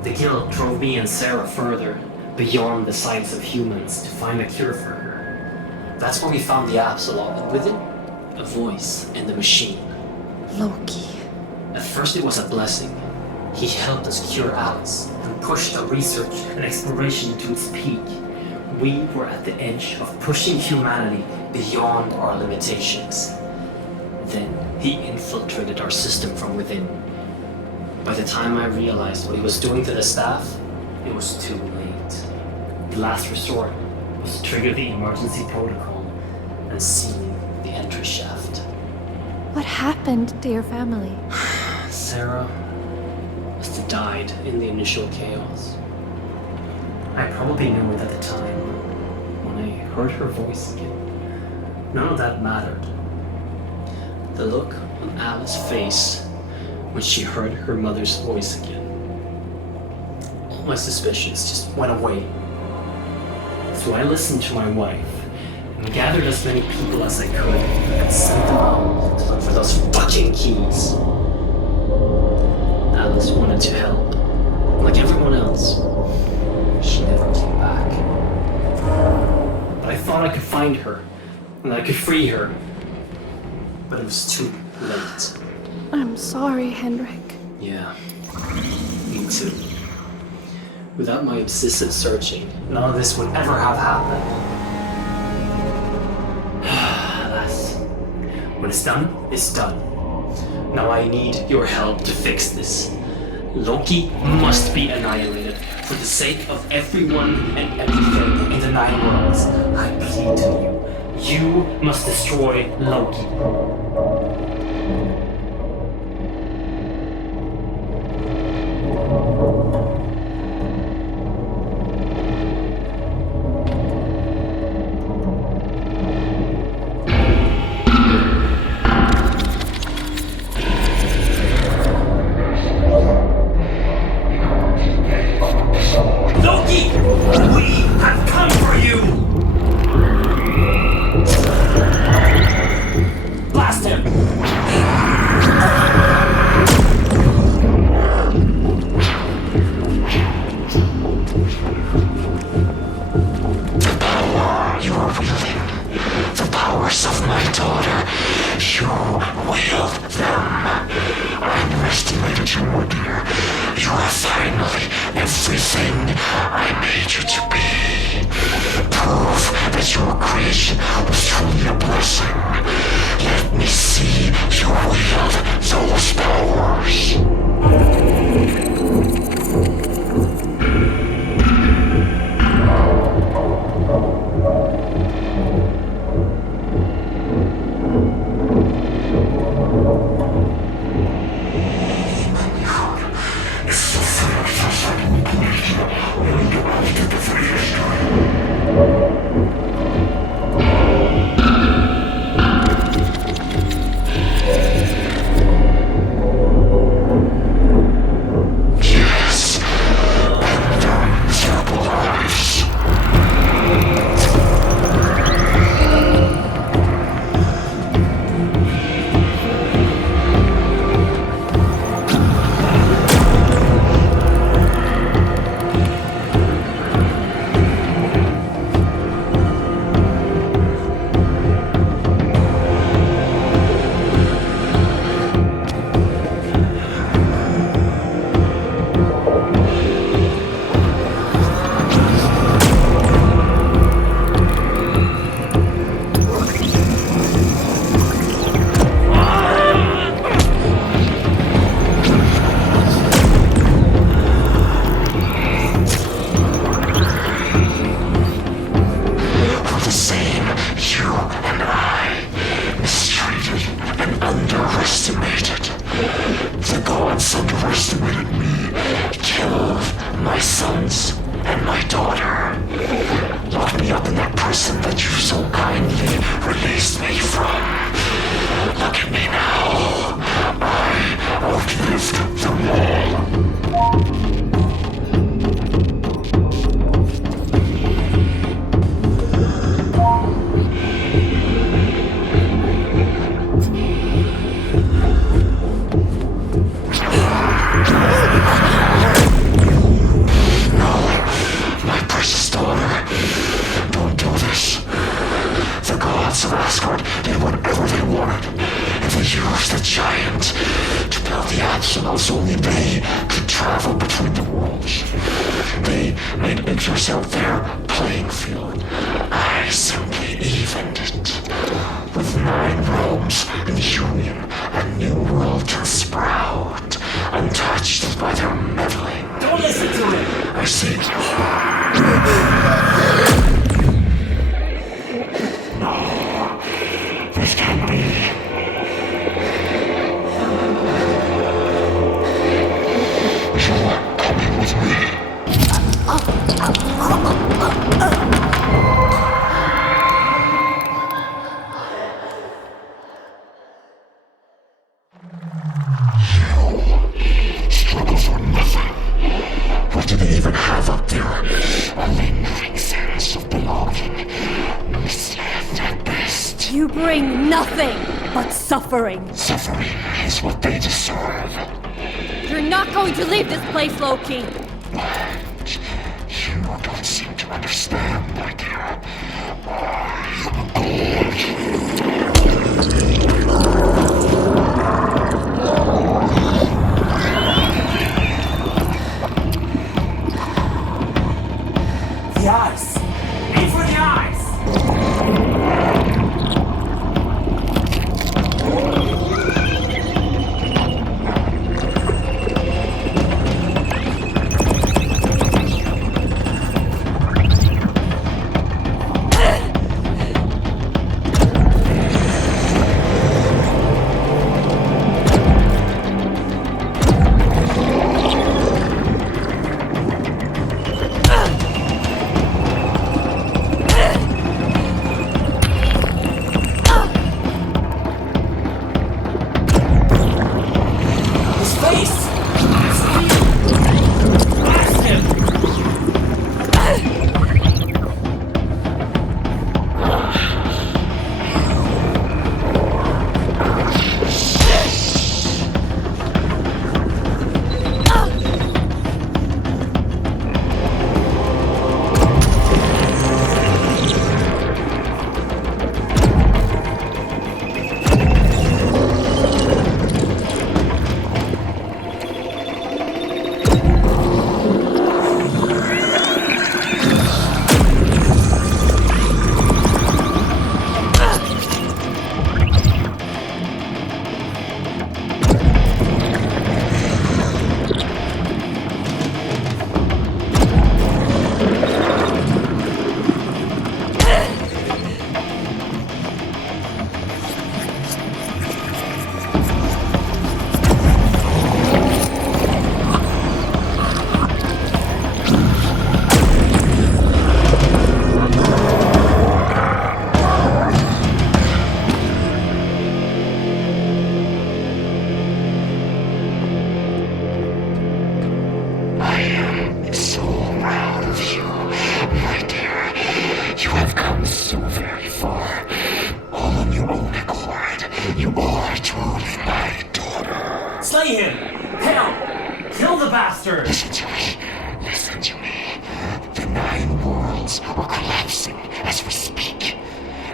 The guilt drove me and Sarah further, beyond the sights of humans, to find a cure for her. That's when we found the Apsulov, and with it, a voice in the machine. Loki. At first it was a blessing. He helped us cure Alice and pushed our research and exploration to its peak. We were at the edge of pushing humanity beyond our limitations. Then he infiltrated our system from within. By the time I realized what he was doing to the staff, it was too late. The last resort was to trigger the emergency protocol and seal the entry shaft. What happened to your family? Sarah must have died in the initial chaos. I probably knew it at the time, when I heard her voice again. None of that mattered. The look on Alice's face when she heard her mother's voice again. All my suspicions just went away. So I listened to my wife and gathered as many people as I could and sent them out to look for those fucking keys. Alice wanted to help, like everyone else. She never came back. But I thought I could find her, and I could free her. But it was too late. I'm sorry, Henrik. Yeah, me too. Without my obsessive searching, none of this would ever have happened. Alas, when it's done, it's done. Now I need your help to fix this. Loki must be annihilated for the sake of everyone and everything in the 9 worlds. I plead to you. You must destroy Loki. because only they could travel between the worlds. They made enters out their playing field. I simply evened it. With 9 realms in union, a new world can sprout, untouched by their meddling. Don't listen to him! I see. No, this can't be. You're coming with me. Struggle for nothing. What do they even have up there? A lingering sense of belonging. Misled at best. You bring nothing but suffering. Suffering is what they deserve. You're not going to leave this place, Loki. But you don't seem to understand, my dear. I'm God. The eyes! Aim for the eyes! Slay him! Hell! Kill the bastard! Listen to me. Listen to me. The 9 worlds are collapsing as we speak.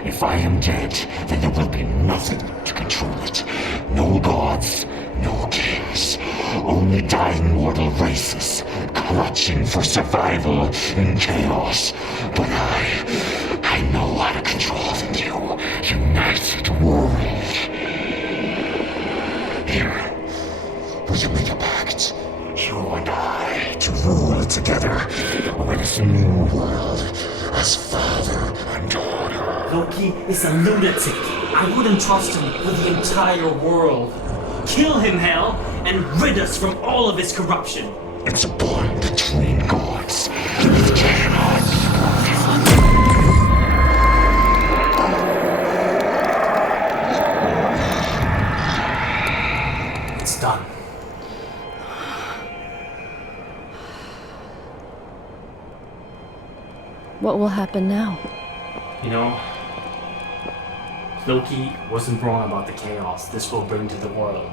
If I am dead, then there will be nothing to control it. No gods, no kings. Only dying mortal races, clutching for survival in chaos. But I know how to control the new, united world. Here, will you make a pact? You and I to rule together over this new world as father and daughter. Loki is a lunatic. I wouldn't trust him with the entire world. Kill him, Hell, and rid us from all of his corruption. It's a bond between gods. It cannot be broken. It's done. What will happen now? You know, Loki wasn't wrong about the chaos this will bring to the world.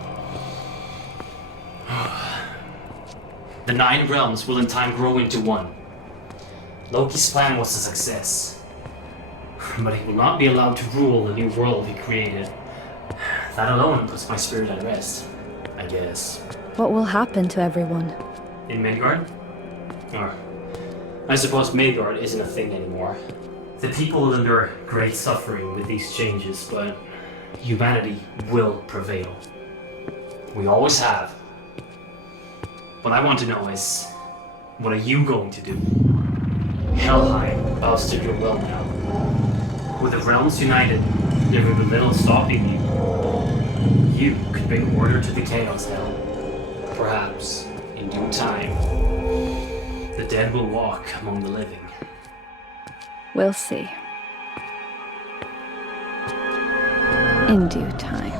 The 9 realms will in time grow into one. Loki's plan was a success. But he will not be allowed to rule the new world he created. That alone puts my spirit at rest, I guess. What will happen to everyone? In Midgard? Or, I suppose Midgard isn't a thing anymore. The people will endure great suffering with these changes, but humanity will prevail. We always have. What I want to know is, what are you going to do? Helheim bows to your will now. With the realms united, there will be little stopping you. You could bring order to the chaos hell. Perhaps, in due time, the dead will walk among the living. We'll see. In due time.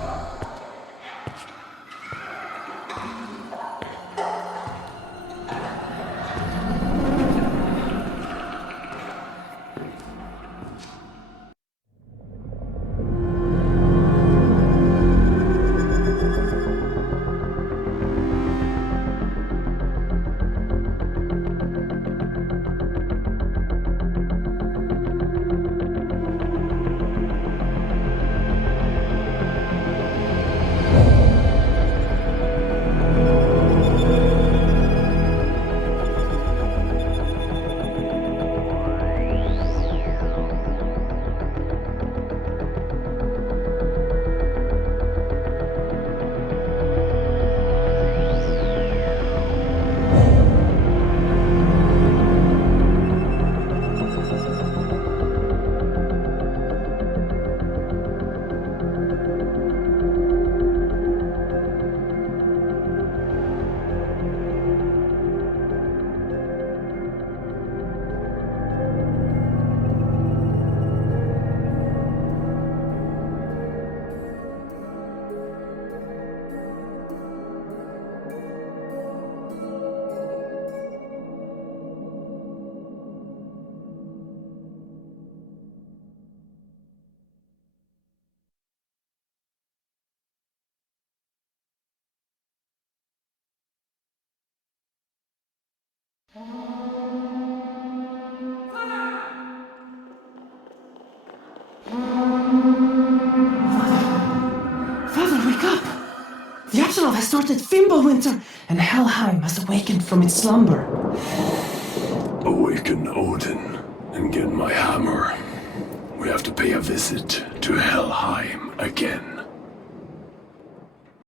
Father, wake up! The Apsulov has started Fimbulwinter, and Helheim has awakened from its slumber. Awaken Odin and get my hammer. We have to pay a visit to Helheim again.